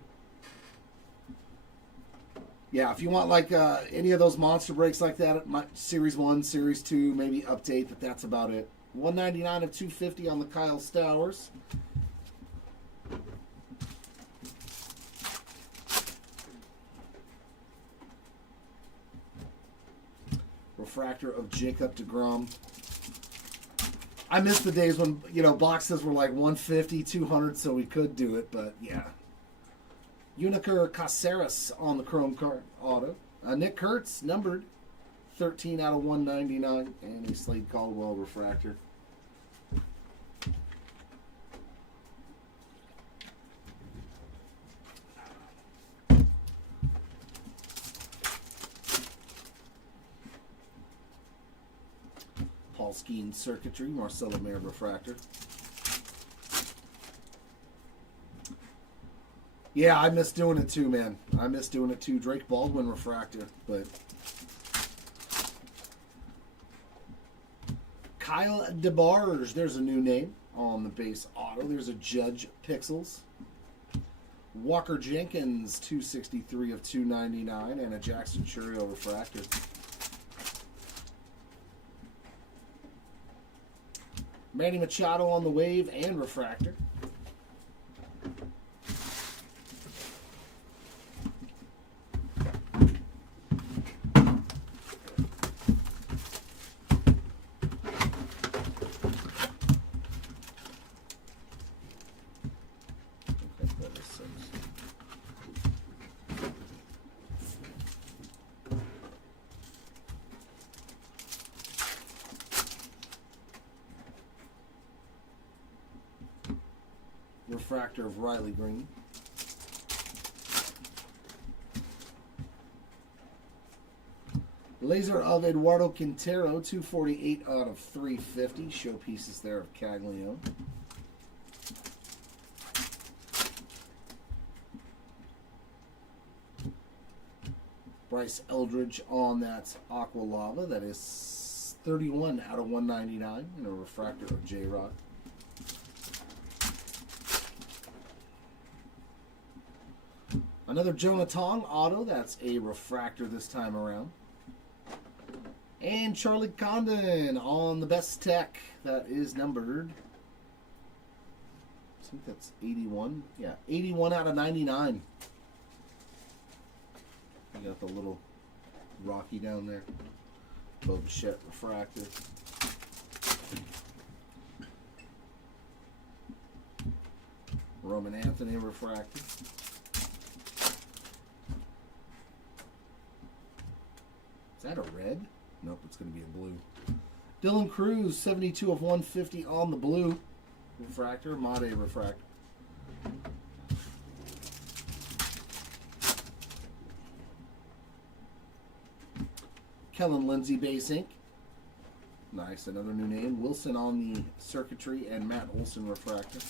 Yeah, if you want like any of those monster breaks like that, Series 1, Series 2, maybe update, but that's about it. 199 of 250 on the Kyle Stowers. Refractor of Jacob deGrom. I miss the days when, boxes were like 150, 200, so we could do it, but yeah. Uniker Caceres on the Chrome card auto. Nick Kurtz, numbered 13 out of 199, and a Slade Caldwell refractor. Paul Skeen Circuitry, Marcelo Mayer refractor. Yeah, I miss doing it too, man. I miss doing it too. Drake Baldwin refractor, but Kyle DeBarge, there's a new name on the base auto. There's a Judge Pixels. Walker Jenkins, 263 of 299, and a Jackson Churio refractor. Manny Machado on the wave and refractor. Refractor of Riley Green. Laser of Eduardo Quintero, 248 out of 350. Showpieces there of Caglione. Bryce Eldridge on that Aqua Lava. That is 31 out of 199. And a refractor of J-Rod. Another Jonah Tong auto. That's a refractor this time around. And Charlie Condon on the Best Tech. That is numbered, I think that's 81. Yeah, 81 out of 99. You got the little Rocky down there. Bo Bichette refractor. Roman Anthony refractor. Is that a red? Nope, it's going to be a blue. Dylan Cruz, 72 of 150 on the blue. Refractor, Made refractor. Kellen Lindsey base ink. Nice, another new name. Wilson on the circuitry and Matt Olson refractor.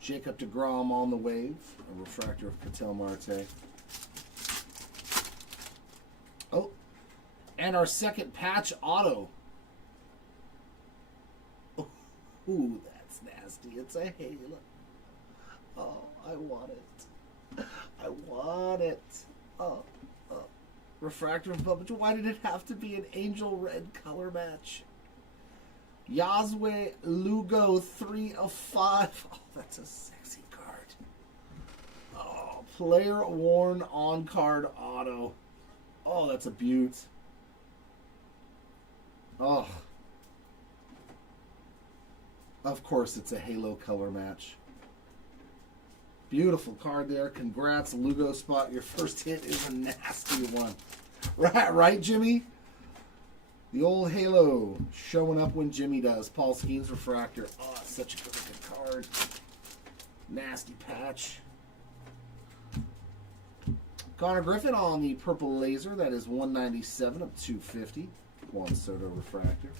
Jacob deGrom on the wave. A refractor of Ketel Marte. Oh, and our second patch auto. Ooh, that's nasty. It's a Halo. Oh, I want it. I want it. Oh. Refractor of Bubba. Why did it have to be an angel red color match? Yaswe Lugo, 3 of 5. Oh, that's a sexy card. Oh, player worn on card auto. Oh, that's a beaut. Oh. Of course, it's a Halo color match. Beautiful card there. Congrats, Lugo Spot. Your first hit is a nasty one. Right, Jimmy? The old Halo showing up when Jimmy does. Paul Skeen's refractor. Oh, it's such a good card. Nasty patch. Connor Griffin on the purple laser. That is 197 of 250. Juan Soto refractor.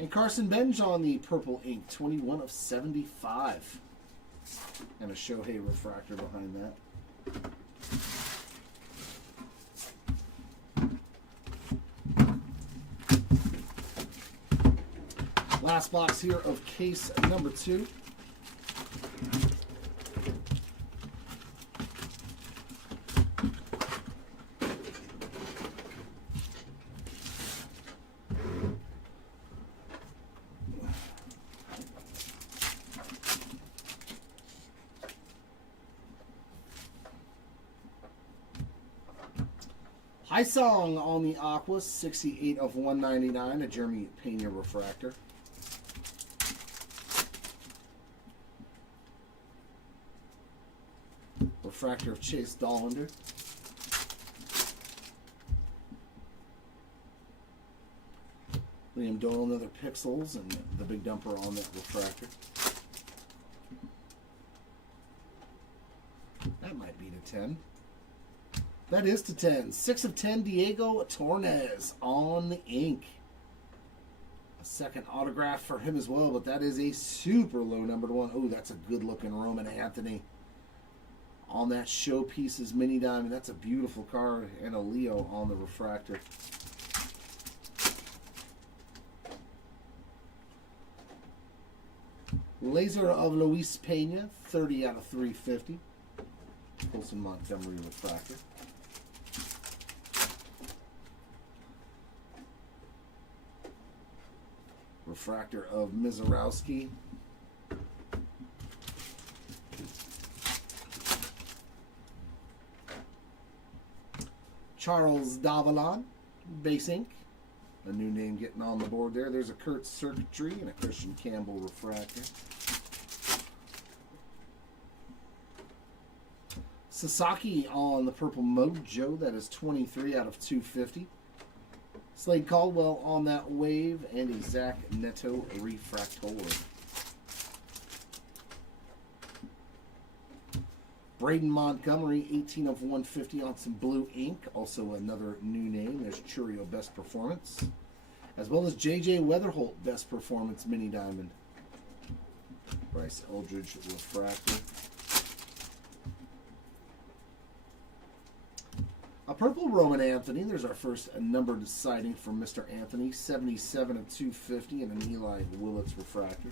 And Carson Benj on the purple ink. 21 of 75. And a Shohei refractor behind that. Last box here of case number 2. High Song on the Aqua, 68 of 199, a Jeremy Pena refractor. Refractor of Chase Dollander. Liam Doyle, another Pixels, and the big dumper on that refractor. That might be to 10. That is to 10. 6 of 10, Diego Torres on the ink. A second autograph for him as well, but that is a super low numbered one. Oh, that's a good looking Roman Anthony. On that Showpieces mini diamond. That's a beautiful card. And a Leo on the refractor. Laser of Luis Pena, 30 out of 350. Wilson Montgomery refractor. Refractor of Mizorowski. Charles Davalon, base ink. A new name getting on the board there. There's a Kurt Circuitry and a Christian Campbell refractor. Sasaki on the Purple Mojo. That is 23 out of 250. Slade Caldwell on that wave. And a Zach Neto refractor. Braden Montgomery, 18 of 150 on some blue ink. Also another new name. There's Churio Best Performance. As well as J.J. Weatherholt Best Performance Mini Diamond. Bryce Eldridge refractor. A purple Roman Anthony. There's our first numbered sighting from Mr. Anthony. 77 of 250 and an Eli Willits refractor.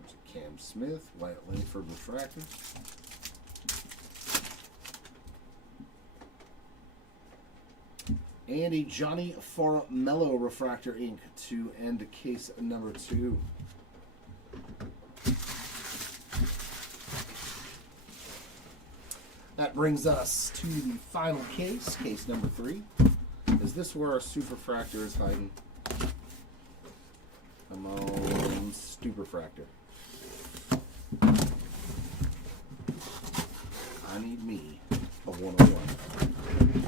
There's a Cam Smith, Wyatt Langford refractor. And a Johnny Formello refractor ink to end case number 2. That brings us to the final case, case number 3. Is this where our Superfractor is hiding? Come on, Superfractor. I need me a 101.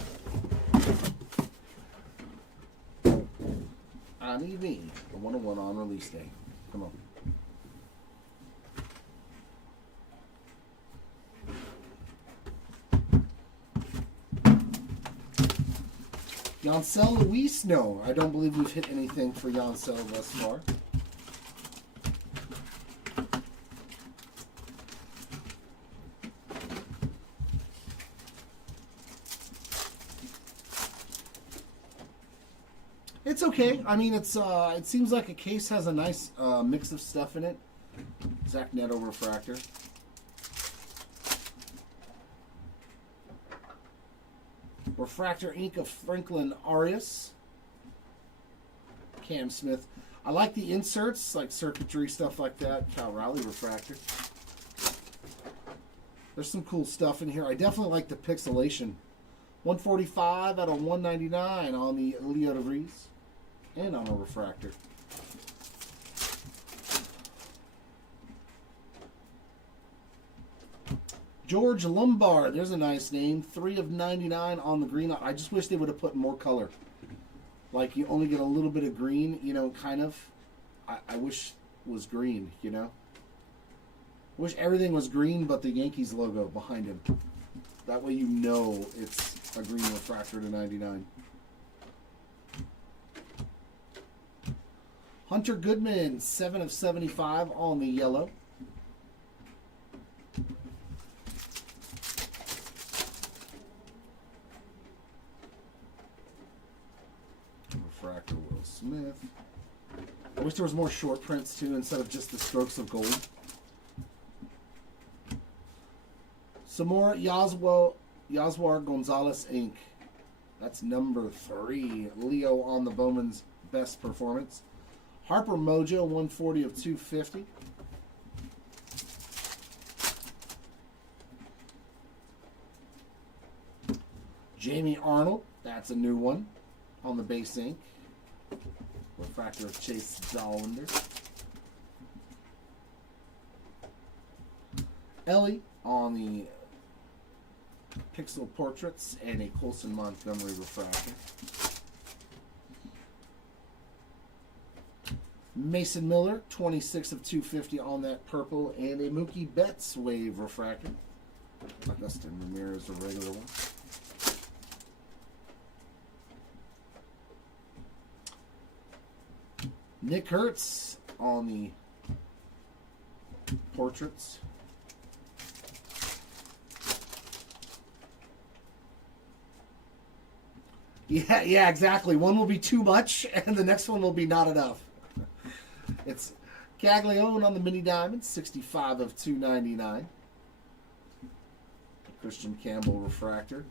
I need me a 101 on release day. Come on. Yancel Luis? No, I don't believe we've hit anything for Yancel thus far. It's okay. I mean, it's it seems like a case has a nice mix of stuff in it. Zach Neto refractor. Refractor ink of Franklin Arias. Cam Smith. I like the inserts, like circuitry, stuff like that. Cal Raleigh refractor. There's some cool stuff in here. I definitely like the pixelation. 145 out of 199 on the Leo DeVries. And on a refractor. George Lombard, there's a nice name. 3 of 99 on the green. I just wish they would have put more color. Like, you only get a little bit of green, you know, kind of. I wish it was green, you know. Wish everything was green but the Yankees logo behind him. That way you know it's a green refractor to 99. Hunter Goodman, 7 of 75 on the yellow. refractor, Will Smith. I wish there was more short prints too instead of just the strokes of gold. Some more Yaswar Gonzalez ink. That's number 3. Leo on the Bowman's best performance. Harper Mojo, 140 of 250. Jamie Arnold, that's a new one on the base ink. Refractor of Chase Dollander. Ellie on the Pixel Portraits and a Colson Montgomery refractor. Mason Miller, 26 of 250 on that purple, and a Mookie Betts wave refractor. Augustin Ramirez, a regular one. Nick Hertz on the portraits. Yeah, exactly. One will be too much, and the next one will be not enough. It's Caglione on the mini diamond, 65 of 299. Christian Campbell refractor.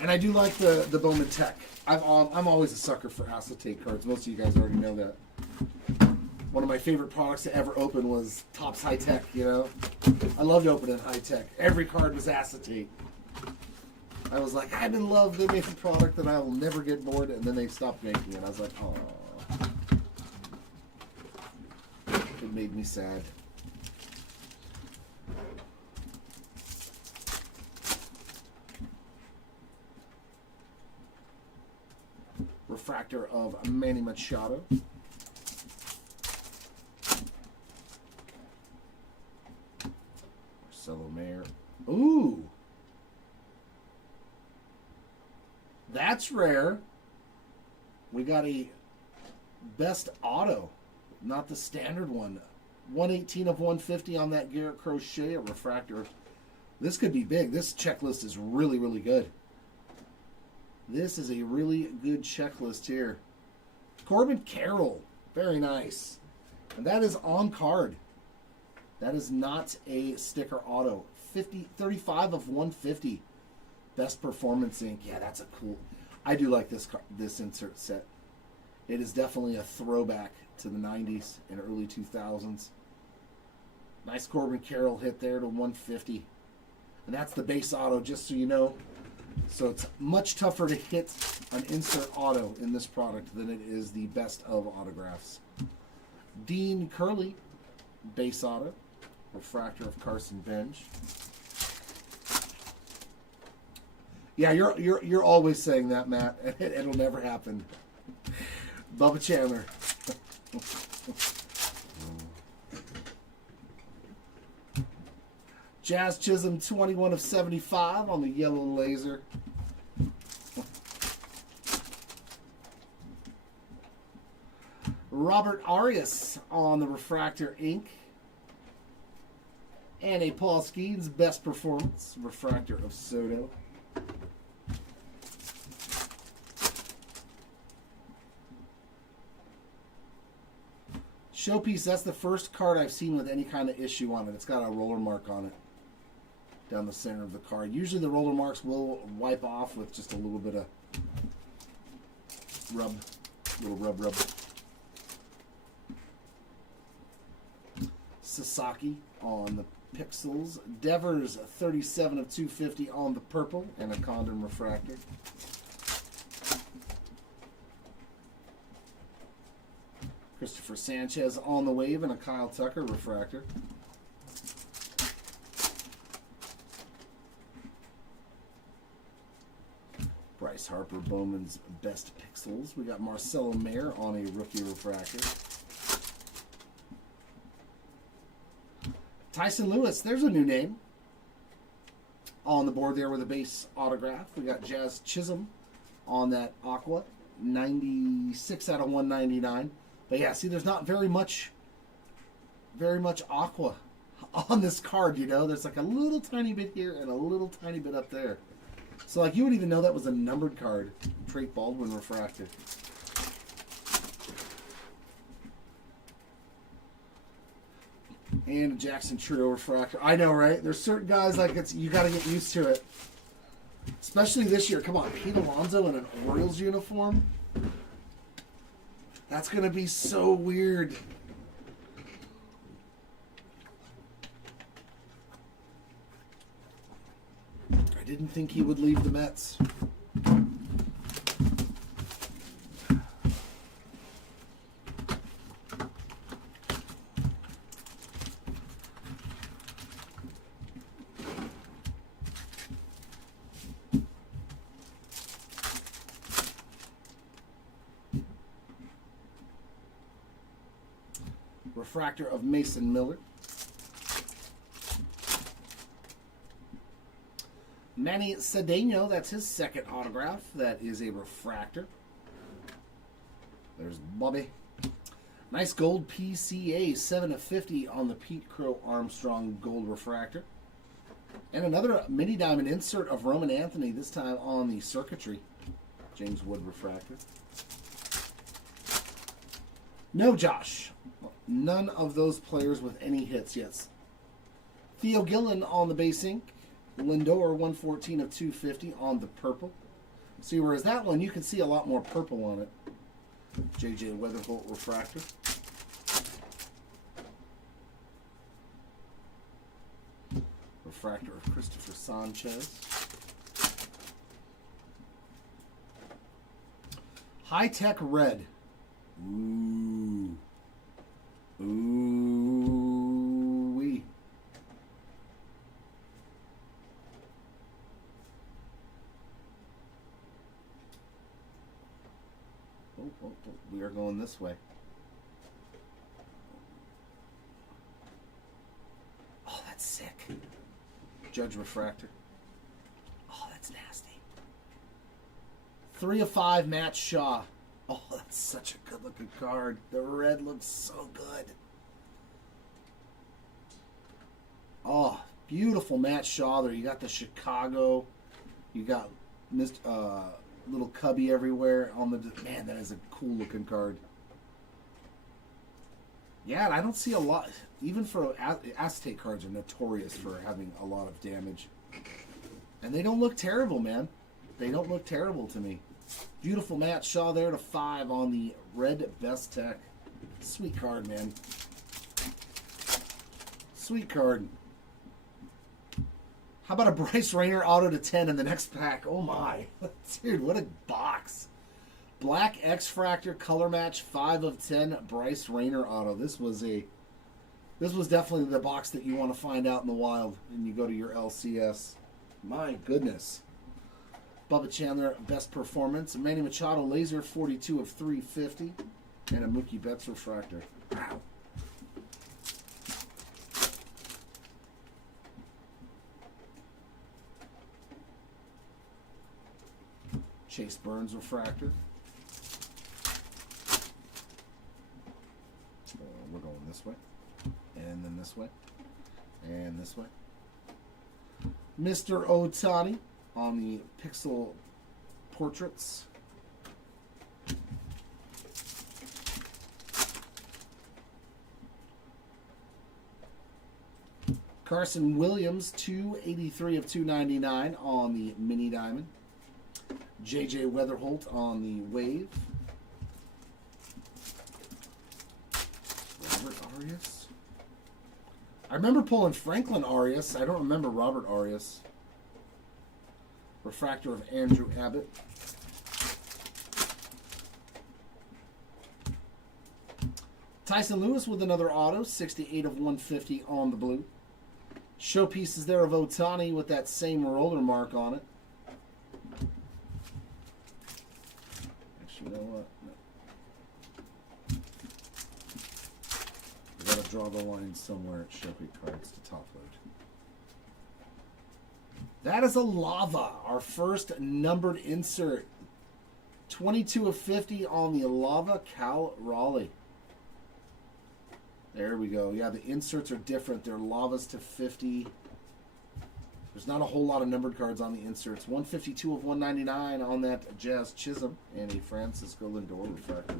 And I do like the Bowman Tech. I'm always a sucker for acetate cards. Most of you guys already know that. One of my favorite products to ever open was Topps High Tech, you know. I loved opening High Tech. Every card was acetate. I was like, I'm in love. They made a product that I will never get bored, and then they stopped making it. I was like, oh. It made me sad. Refractor of Manny Machado. Marcelo Mayer. Ooh. That's rare. We got a best auto, not the standard one. 118 of 150 on that Garrett Crochet, a refractor. This could be big. This checklist is really, really good. This is a really good checklist here. Corbin Carroll. Very nice. And that is on card. That is not a sticker auto. 35 of 150. Best performance ink. Yeah, that's a cool. I do like this insert set. It is definitely a throwback to the 90s and early 2000s. Nice Corbin Carroll hit there to 150. And that's the base auto, just so you know. So it's much tougher to hit an insert auto in this product than it is the best of autographs. Dean Curley, base auto. Refractor of Carson Bench. Yeah, you're always saying that, Matt. It'll never happen. Bubba Chandler. Jazz Chisholm, 21 of 75 on the yellow laser. Robert Arias on the refractor ink. And a Paul Skeens best performance, refractor of Soto. Showpiece, that's the first card I've seen with any kind of issue on it. It's got a roller mark on it down the center of the card. Usually the roller marks will wipe off with just a little bit of rub. Sasaki on the pixels. Devers, 37 of 250 on the purple and a Condon refractor. Christopher Sanchez on the wave and a Kyle Tucker refractor. Bryce Harper, Bowman's best pixels. We got Marcelo Mayer on a rookie refractor. Tyson Lewis, there's a new name on the board there with a base autograph. We got Jazz Chisholm on that Aqua, 96 out of 199. But yeah, see, there's not very much Aqua on this card, you know. There's like a little tiny bit here and a little tiny bit up there. So, like, you would even know that was a numbered card. Drake Baldwin refractor. And a Jackson Trio refractor. I know, right? There's certain guys, like, it's you got to get used to it. Especially this year. Come on, Pete Alonso in an Orioles uniform? That's going to be so weird. I didn't think he would leave the Mets. Refractor of Mason Miller. Manny Cedeno, that's his second autograph. That is a refractor. There's Bobby. Nice gold PCA, 7/50 on the Pete Crow Armstrong gold refractor. And another mini diamond insert of Roman Anthony, this time on the circuitry. James Wood refractor. No, Josh. None of those players with any hits yet. Theo Gillen on the base ink. Lindor 114 of 250 on the purple. See, whereas that one, you can see a lot more purple on it. J.J. Weatherholt refractor. Refractor of Christopher Sanchez. High-tech red. Ooh. Ooh-wee. Oh, we are going this way. Oh, that's sick. Judge refractor. Oh, that's nasty. 3/5 Matt Shaw. Oh, that's such a good looking card. The red looks so good. Oh, beautiful Matt Shaw there. You got the Chicago. You got little cubby everywhere on the... Man, that is a cool looking card. Yeah, and I don't see a lot... Even for... Acetate cards are notorious for having a lot of damage. And they don't look terrible, man. They don't look terrible to me. Beautiful Matt Shaw there to 5 on the red Best Tech. Sweet card, man. Sweet card. How about a Bryce Rayner auto to 10 in the next pack? Oh my. Dude, what a box. Black X-Fractor color match 5/10 Bryce Rayner auto. This was definitely the box that you want to find out in the wild when you go to your LCS. My goodness. Bubba Chandler, best performance. Manny Machado, laser, 42 of 350. And a Mookie Betts refractor. Wow. Chase Burns refractor. We're going this way. And then this way. And this way. Mr. Ohtani on the pixel portraits. Carson Williams, 283 of 299 on the mini diamond. J.J. Weatherholt on the wave. Robert Arias. I remember pulling Franklin Arias. I don't remember Robert Arias. Refractor of Andrew Abbott. Tyson Lewis with another auto, 68 of 150 on the blue. Showpieces there of Ohtani with that same roller mark on it. Actually, you know what? No. I gotta draw the line somewhere at Showcase Cards to top load. That is a Lava, our first numbered insert. 22 of 50 on the Lava, Cal Raleigh. There we go. Yeah, the inserts are different. They're Lavas to 50. There's not a whole lot of numbered cards on the inserts. 152 of 199 on that Jazz Chisholm and a Francisco Lindor refractor.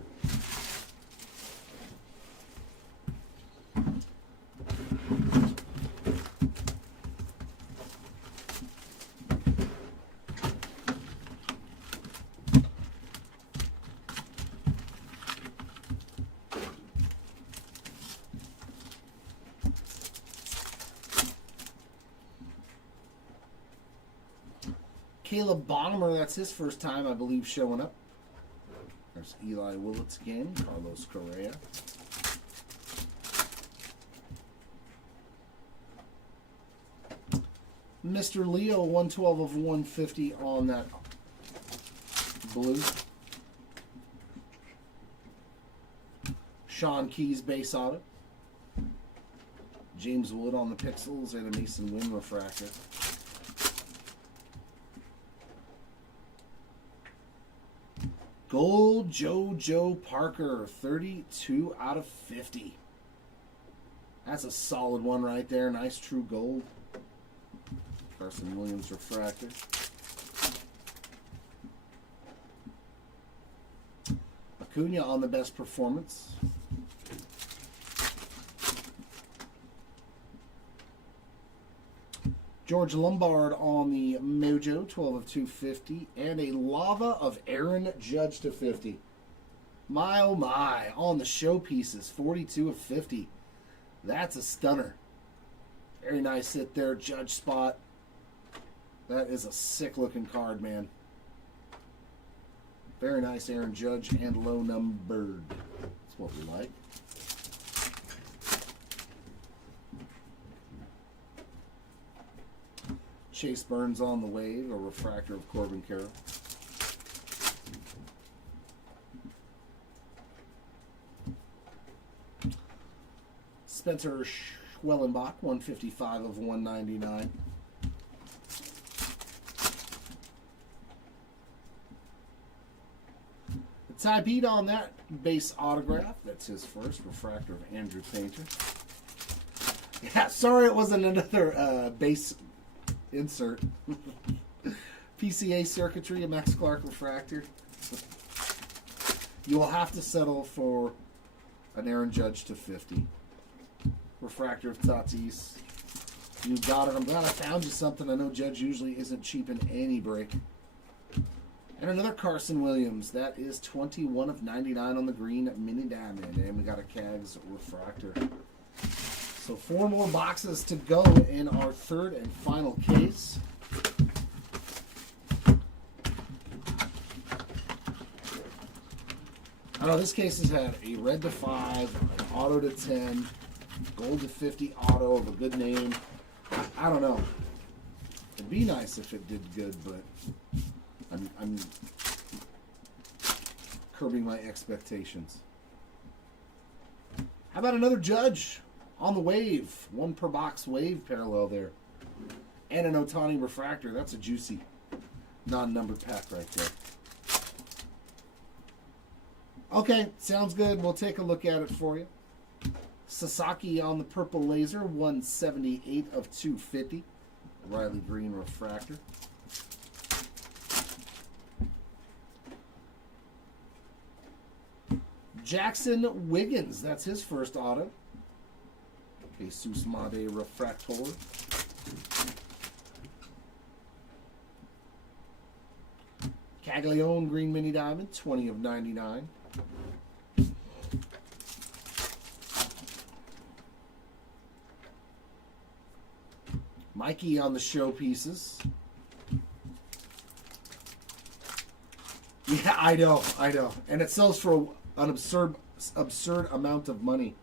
Caleb Bonnemer, that's his first time, I believe, showing up. There's Eli Willits again, Carlos Correa. Mr. Leo, 112 of 150 on that blue. Sean Keyes base auto. James Wood on the Pixels and a Mason Wynn refractor. Gold Joe Parker, 32 out of 50. That's a solid one right there. Nice true gold. Carson Williams refractor. Acuna on the best performance. George Lombard on the Mojo, 12 of 250. And a lava of Aaron Judge to 50. My oh my. On the showpieces, 42 of 50. That's a stunner. Very nice hit there, Judge spot. That is a sick looking card, man. Very nice Aaron Judge and low numbered. That's what we like. Chase Burns on the wave, a refractor of Corbin Carroll. Spencer Schwellenbach, 155 of 199. Ty Pete on that base autograph. That's his first refractor of Andrew Painter. Yeah, sorry it wasn't another base insert. PCA circuitry, a Max Clark refractor. You will have to settle for an Aaron Judge to 50. Refractor of Tatis. You got it. I'm glad I found you something. I know Judge usually isn't cheap in any break. And another Carson Williams. That is 21 of 99 on the green mini diamond. And we got a Cags refractor. So 4 more boxes to go in our third and final case. I know this case has had a red to 5, an auto to 10, gold to 50 auto of a good name. I don't know. It'd be nice if it did good, but I'm curbing my expectations. How about another Judge on the wave? 1 per box wave parallel there. And an Ohtani refractor. That's a juicy non-numbered pack right there. Okay, sounds good. We'll take a look at it for you. Sasaki on the purple laser, 178 of 250. Riley Green refractor. Jackson Wiggins, that's his first auto. Jesus Made refractor. Caglione green mini diamond, 20 of 99. Mikey on the showpieces. Yeah, I know. And it sells for an absurd amount of money.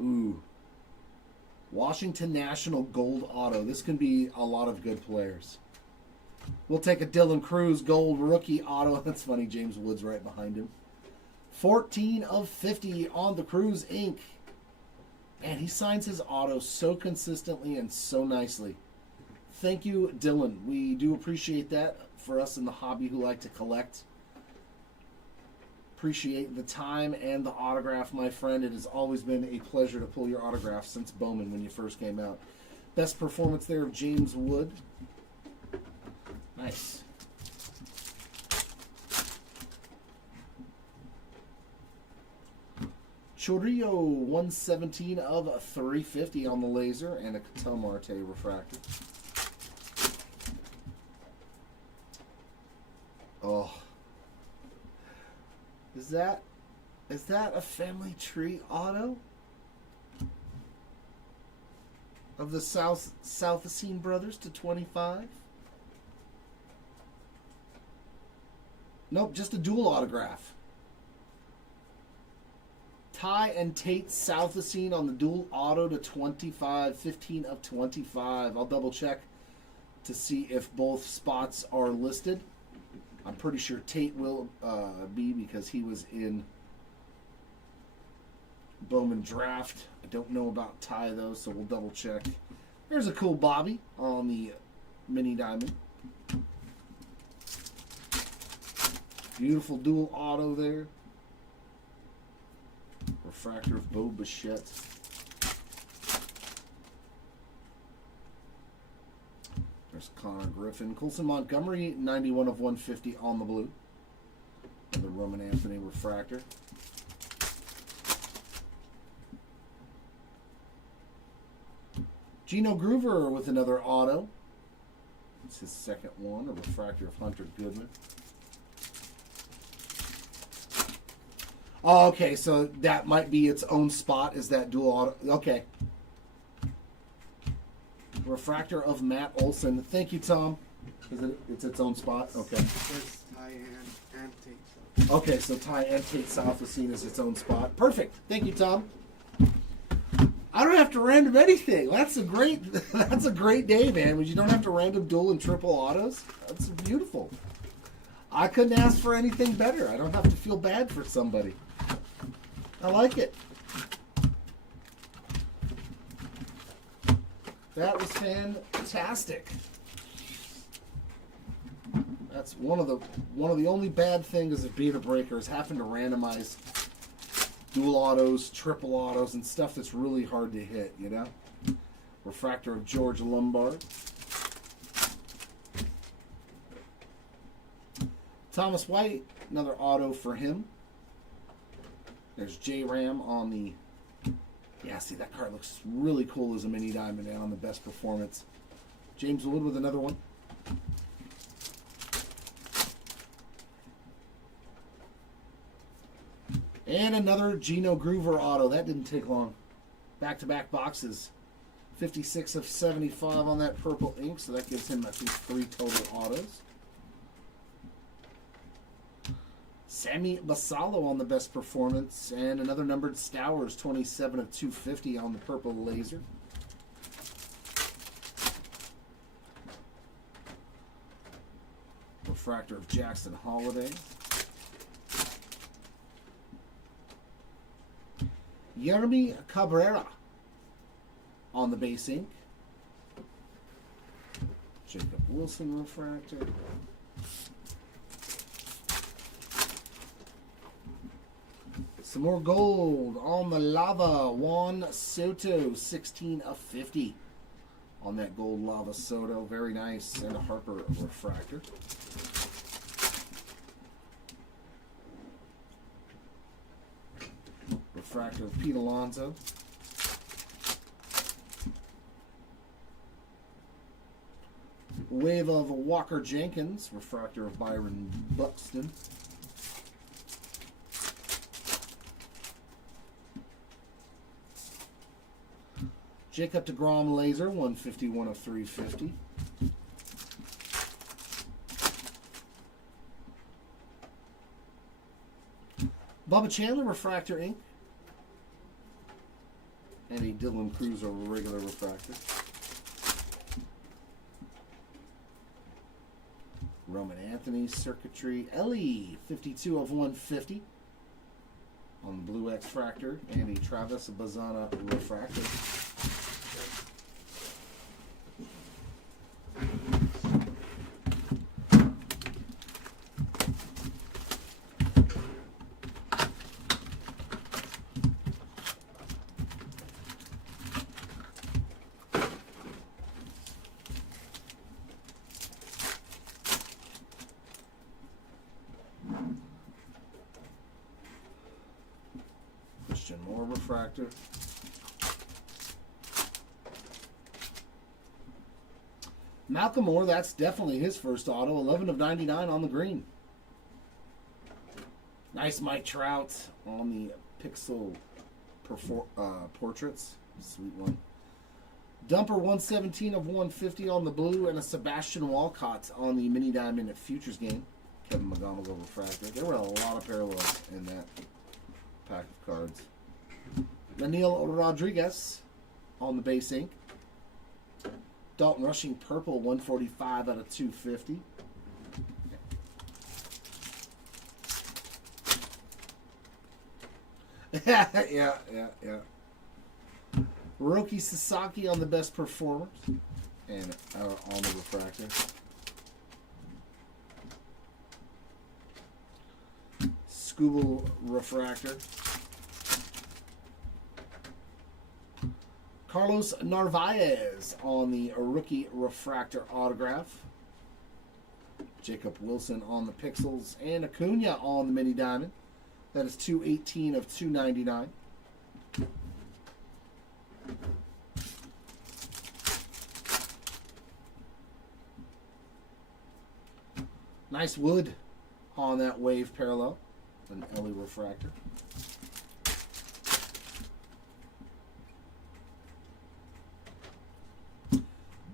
Ooh. Washington National Gold Auto. This can be a lot of good players. We'll take a Dylan Cruz Gold Rookie Auto. That's funny, James Woods right behind him. 14 of 50 on the Cruz Inc. And he signs his auto so consistently and so nicely. Thank you, Dylan. We do appreciate that for us in the hobby who like to collect. Appreciate the time and the autograph, my friend. It has always been a pleasure to pull your autograph since Bowman when you first came out. Best performance there of James Wood. Nice. Chorillo 117 of 350 on the laser and a Catel Marte refractor. Oh. Is that a family tree auto? Of the Southacene brothers to 25? Nope, just a dual autograph. Ty and Tate Southacene on the dual auto to 25, 15 of 25. I'll double check to see if both spots are listed. I'm pretty sure Tate will be because he was in Bowman draft. I don't know about Ty though, so we'll double check. There's a cool Bobby on the mini diamond. Beautiful dual auto there. Refractor of Bo Bichette. There's Connor Griffin. Colson Montgomery, 91 of 150 on the blue. Another Roman Anthony refractor. Gino Groover with another auto. It's his second one, a refractor of Hunter Goodman. Oh, okay, so that might be its own spot. Is that dual auto? Okay. Refractor of Matt Olson. Thank you, Tom. It's its own spot? Okay. There's Ty and Tate. Okay, so Ty and Tate Southacene is its own spot. Perfect. Thank you, Tom. I don't have to random anything. That's a great day, man. When you don't have to random dual and triple autos. That's beautiful. I couldn't ask for anything better. I don't have to feel bad for somebody. I like it. That was fantastic. That's one of the only bad things of being a breaker is having to randomize dual autos, triple autos, and stuff that's really hard to hit, you know? Refractor of George Lombard. Thomas White, another auto for him. There's J-Ram on the... Yeah, see, that card looks really cool as a mini diamond and on the best performance. James Wood with another one. And another Gino Groover auto. That didn't take long. Back-to-back boxes. 56 of 75 on that purple ink, so that gives him, I think, 3 total autos. Sammy Basallo on the best performance, and another numbered Stowers, 27 of 250 on the purple laser. Refractor of Jackson Holiday. Yeremy Cabrera on the base ink. Jacob Wilson refractor. Some more gold on the lava. Juan Soto, 16 of 50 on that gold lava Soto. Very nice. And a Harper refractor. Refractor of Pete Alonso. Wave of Walker Jenkins. Refractor of Byron Buxton. Jacob deGrom laser, 151 of 350. Bubba Chandler refractor ink. And a Dylan Cruz regular refractor. Roman Anthony circuitry. Ellie, 52 of 150 on the blue X-fractor. And a Travis Bazana refractor. more refractor. Malcolm Moore, that's definitely his first auto. 11 of 99 on the green. Nice Mike Trout on the Pixel portraits. Sweet one. Dumper 117 of 150 on the blue, and a Sebastian Walcott on the Mini Diamond Futures game. Kevin McGonigal refractor. There were a lot of parallels in that pack of cards. Daniel Rodriguez on the base ink. Dalton Rushing purple 145 out of 250. yeah. Roki Sasaki on the best performers and on the refractor. Scooble refractor. Carlos Narvaez on the rookie refractor autograph. Jacob Wilson on the Pixels, and Acuna on the Mini Diamond. That is 218 of 299. Nice wood on that wave parallel. An Ellie refractor.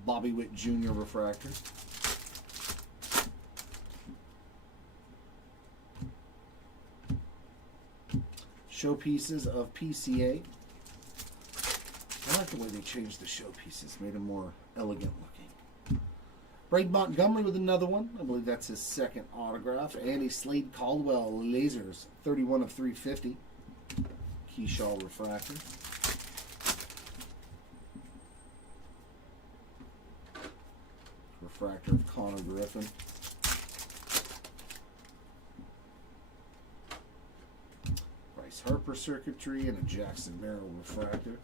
Bobby Witt Jr. refractor. Showpieces of PCA. I like the way they changed the showpieces, made them more elegant looking. Braden Montgomery with another one. I believe that's his second autograph. And a Slade Caldwell Lasers, 31 of 350. Keyshaw refractor. Refractor of Connor Griffin. Bryce Harper circuitry and a Jackson Merrill refractor.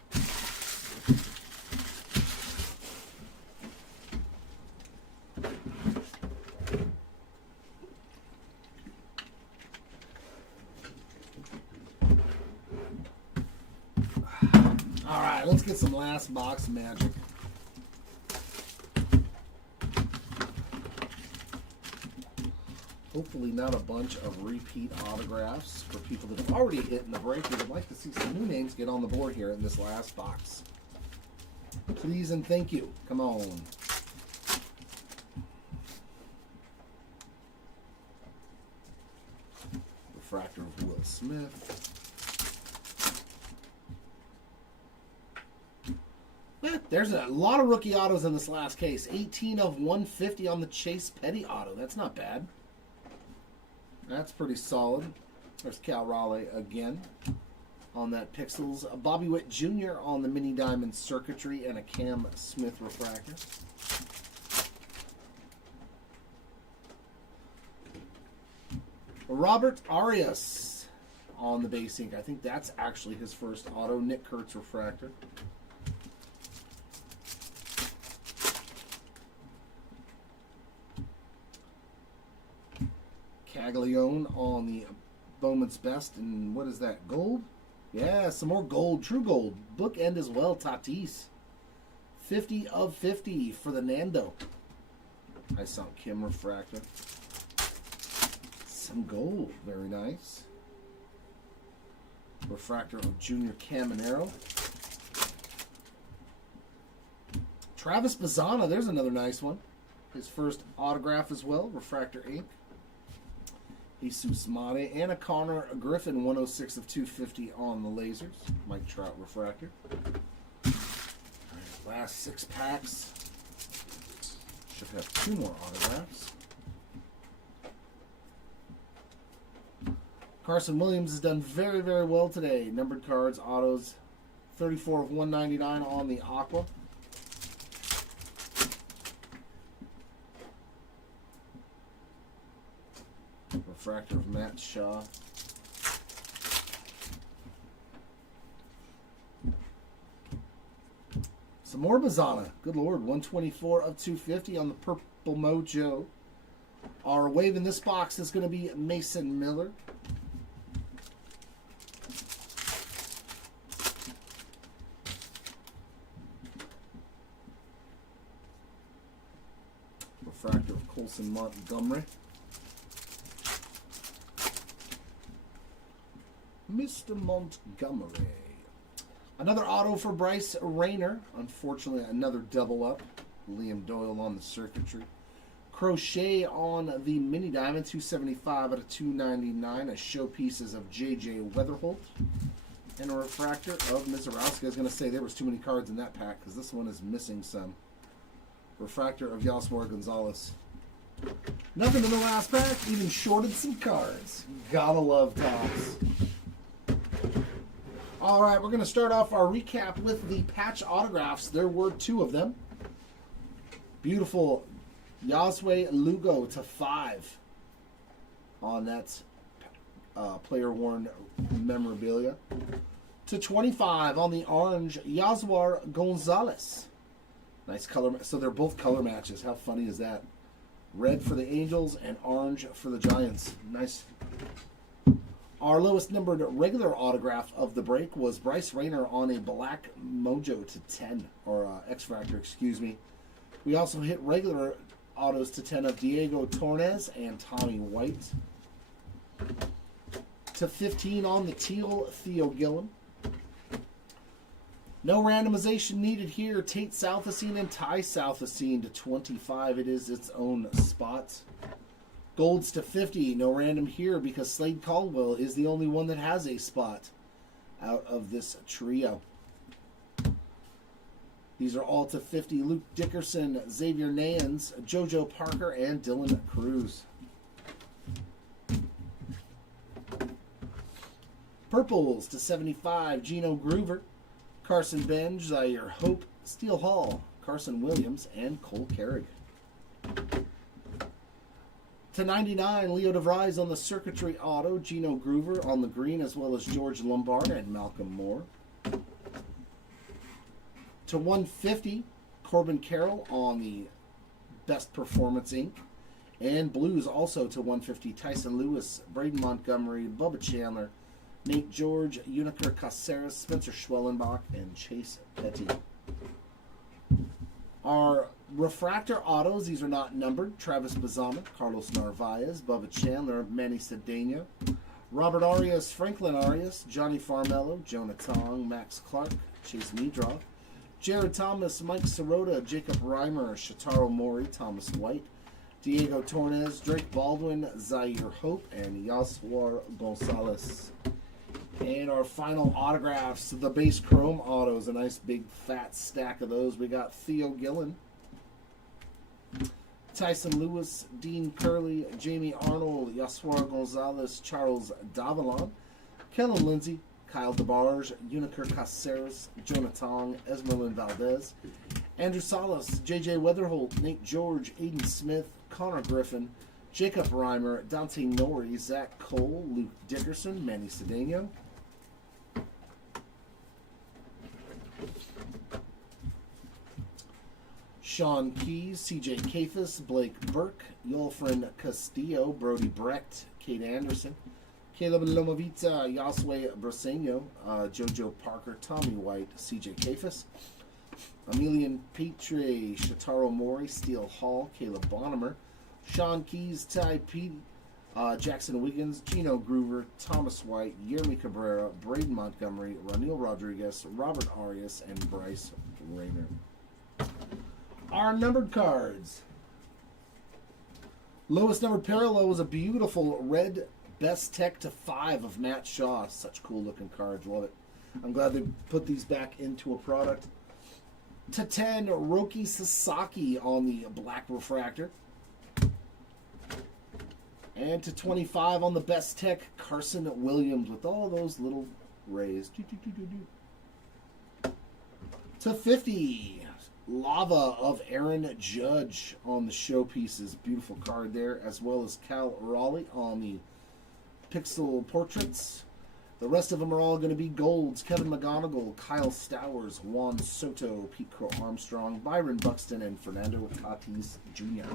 All right, let's get some last box magic. Hopefully not a bunch of repeat autographs for people that have already hit in the break. We would like to see some new names get on the board here in this last box. Please and thank you. Come on. Refractor of Will Smith. There's a lot of rookie autos in this last case. 18 of 150 on the Chase Petty auto. That's not bad. That's pretty solid. There's Cal Raleigh again on that Pixels. Bobby Witt Jr. on the Mini Diamond circuitry and a Cam Smith refractor. Robert Arias on the base ink. I think that's actually his first auto. Nick Kurtz refractor. Caglione on the Bowman's Best, and what is that, gold? Yeah, some more gold, true gold. Bookend as well, Tatis. 50 of 50 for the Nando. I saw Kim refractor. Some gold, very nice. Refractor of Junior Caminero. Travis Bazzana, there's another nice one. His first autograph as well, refractor ink. Jesus Mate and a Connor Griffin 106 of 250 on the lasers. Mike Trout refractor. All right, last 6 packs. Should have 2 more autographs. Carson Williams has done very, very well today. Numbered cards, autos, 34 of 199 on the Aqua. Refractor of Matt Shaw. Some more Bazzana. Good Lord. 124 of 250 on the Purple Mojo. Our wave in this box is going to be Mason Miller. Tyson Montgomery. Mr. Montgomery. Another auto for Bryce Rayner. Unfortunately, another double up. Liam Doyle on the circuitry. Crochet on the mini diamond, 275 out of 299 as showpieces of J.J. Weatherholt. And a refractor of Mizorowski. I was going to say there was too many cards in that pack because this one is missing some. Refractor of Yasmar Gonzalez. Nothing in the last pack, even shorted some cards. Gotta love Topps. All right, we're going to start off our recap with the patch autographs. There were 2 of them. Beautiful Yasue Lugo /5 on that player-worn memorabilia. /25 on the orange Yasmar Gonzalez. Nice color. So they're both color matches. How funny is that? Red for the Angels and orange for the Giants. Nice. Our lowest numbered regular autograph of the break was Bryce Rayner on a black Mojo /10, or X-Factor, excuse me. We also hit regular autos /10 of Diego Torres and Tommy White. /15 on the teal Theo Gillen. No randomization needed here. Tate Southacene and Ty Southacene /25. It is its own spot. Golds /50. No random here because Slade Caldwell is the only one that has a spot out of this trio. These are all /50. Luke Dickerson, Xavier Nance, JoJo Parker, and Dylan Cruz. Purples /75. Gino Groover, Carson Benj, Zaire Hope, Steele Hall, Carson Williams, and Cole Carrig. /99, Leo DeVries on the circuitry auto, Gino Groover on the green, as well as George Lombard and Malcolm Moore. /150, Corbin Carroll on the Best Performance Inc. And blues also /150, Tyson Lewis, Braden Montgomery, Bubba Chandler, Nate George, Uniker Caceres, Spencer Schwellenbach, and Chase Petty. Our refractor autos, these are not numbered. Travis Bazama, Carlos Narvaez, Bubba Chandler, Manny Cedeno, Robert Arias, Franklin Arias, Johnny Farmello, Jonah Tong, Max Clark, Chase Meadroff, Jared Thomas, Mike Sirota, Jacob Reimer, Shotaro Mori, Thomas White, Diego Torres, Drake Baldwin, Zaire Hope, and Yasmar Gonzalez. And our final autographs, the base chrome autos, a nice big fat stack of those. We got Theo Gillen, Tyson Lewis, Dean Curley, Jamie Arnold, Yasmar Gonzalez, Charles Davalon, Kellen Lindsay, Kyle DeBarge, Uniker Caceres, Jonah Tong, Esmeralyn Valdez, Andrew Salas, J.J. Weatherholt, Nate George, Aiden Smith, Connor Griffin, Jacob Reimer, Dante Nori, Zach Cole, Luke Dickerson, Manny Cedeno. Sean Keys, CJ Kafis, Blake Burke, Yolfrin Castillo, Brody Brecht, Kate Anderson, Caleb Lomavita, Yasue Brasenio, JoJo Parker, Tommy White, CJ Kafis, Emilian Petre, Shotaro Mori, Steele Hall, Caleb Bonnemer, Sean Keys, Ty Petey, Jackson Wiggins, Gino Groover, Thomas White, Yermi Cabrera, Braden Montgomery, Ranil Rodriguez, Robert Arias, and Bryce Rayner. Our numbered cards. Lowest numbered parallel was a beautiful red Best Tech /5 of Matt Shaw. Such cool looking cards. Love it. I'm glad they put these back into a product. /10, Roki Sasaki on the black refractor. And /25 on the Best Tech, Carson Williams with all those little rays. /50, Lava of Aaron Judge on the showpieces. Beautiful card there, as well as Cal Raleigh on the pixel portraits. The rest of them are all going to be golds. Kevin McGonigal, Kyle Stowers, Juan Soto, Pete Crow Armstrong, Byron Buxton, and Fernando Tatis Jr.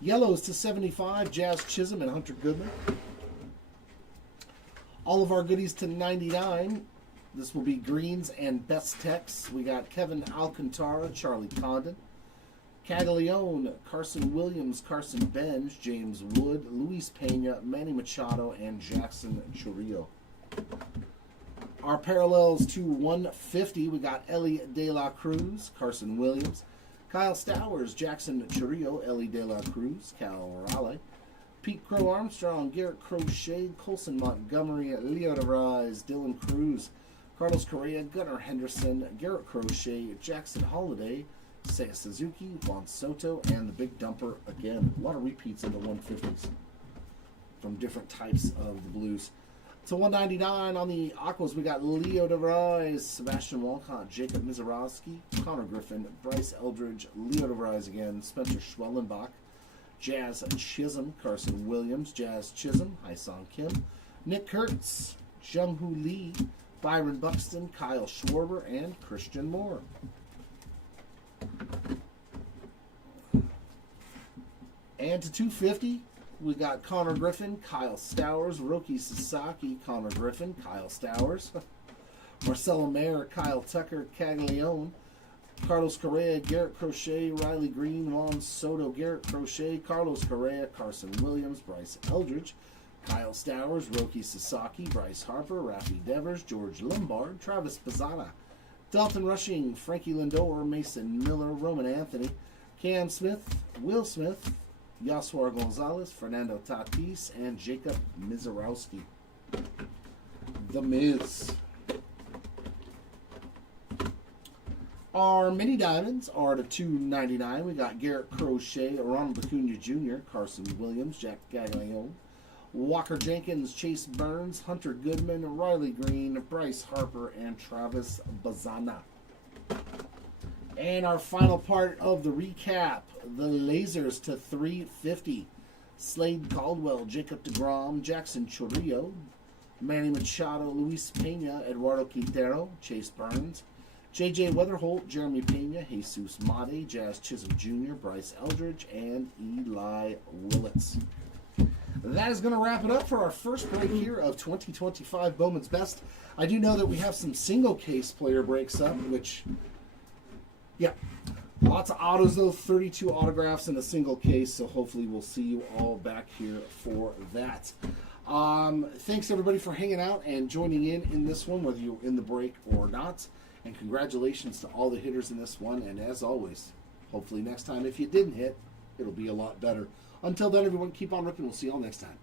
Yellows /75, Jazz Chisholm and Hunter Goodman. All of our goodies /99. This will be greens and Best Techs. We got Kevin Alcantara, Charlie Condon, Caglione, Carson Williams, Carson Benj, James Wood, Luis Pena, Manny Machado, and Jackson Churrillo. Our parallels to 150, we got Ellie De La Cruz, Carson Williams, Kyle Stowers, Jackson Churrillo, Ellie De La Cruz, Cal Raleigh, Pete Crow Armstrong, Garrett Crochet, Colson Montgomery, Leo DeVries, Dylan Cruz, Carlos Correa, Gunnar Henderson, Garrett Crochet, Jackson Holiday, Seiya Suzuki, Juan Soto, and the Big Dumper again. A lot of repeats in the 150s from different types of the blues. To 199 on the Aquas, we got Leo DeVries, Sebastian Walcott, Jacob Mizarowski, Connor Griffin, Bryce Eldridge, Leo DeVries again, Spencer Schwellenbach, Jazz Chisholm, Carson Williams, Jazz Chisholm, Hai-Song Kim, Nick Kurtz, Jung-Hoo Lee, Byron Buxton, Kyle Schwarber, and Christian Moore. And to 250, we got Connor Griffin, Kyle Stowers, Roki Sasaki, Connor Griffin, Kyle Stowers, Marcelo Mayer, Kyle Tucker, Caglione, Carlos Correa, Garrett Crochet, Riley Green, Juan Soto, Garrett Crochet, Carlos Correa, Carson Williams, Bryce Eldridge, Kyle Stowers, Roki Sasaki, Bryce Harper, Rafi Devers, George Lombard, Travis Pizzana, Dalton Rushing, Frankie Lindor, Mason Miller, Roman Anthony, Cam Smith, Will Smith, Yasuar Gonzalez, Fernando Tatis, and Jacob Mizarowski. The Miz. Our mini diamonds are to $2.99. We got Garrett Crochet, Ronald Acuna Jr., Carson Williams, Jack Gaglione, Walker Jenkins, Chase Burns, Hunter Goodman, Riley Green, Bryce Harper, and Travis Bazana. And our final part of the recap, the lasers to $3.50. Slade Caldwell, Jacob deGrom, Jackson Churrillo, Manny Machado, Luis Pena, Eduardo Quintero, Chase Burns, J.J. Weatherholt, Jeremy Pena, Jesus Mate, Jazz Chisholm Jr., Bryce Eldridge, and Eli Willits. That is going to wrap it up for our first break here of 2025 Bowman's Best. I do know that we have some single case player breaks up, which, yeah, lots of autos though, 32 autographs in a single case, so hopefully we'll see you all back here for that. Thanks everybody for hanging out and joining in this one, whether you're in the break or not. And congratulations to all the hitters in this one. And as always, hopefully next time, if you didn't hit, it'll be a lot better. Until then, everyone, keep on ripping. We'll see you all next time.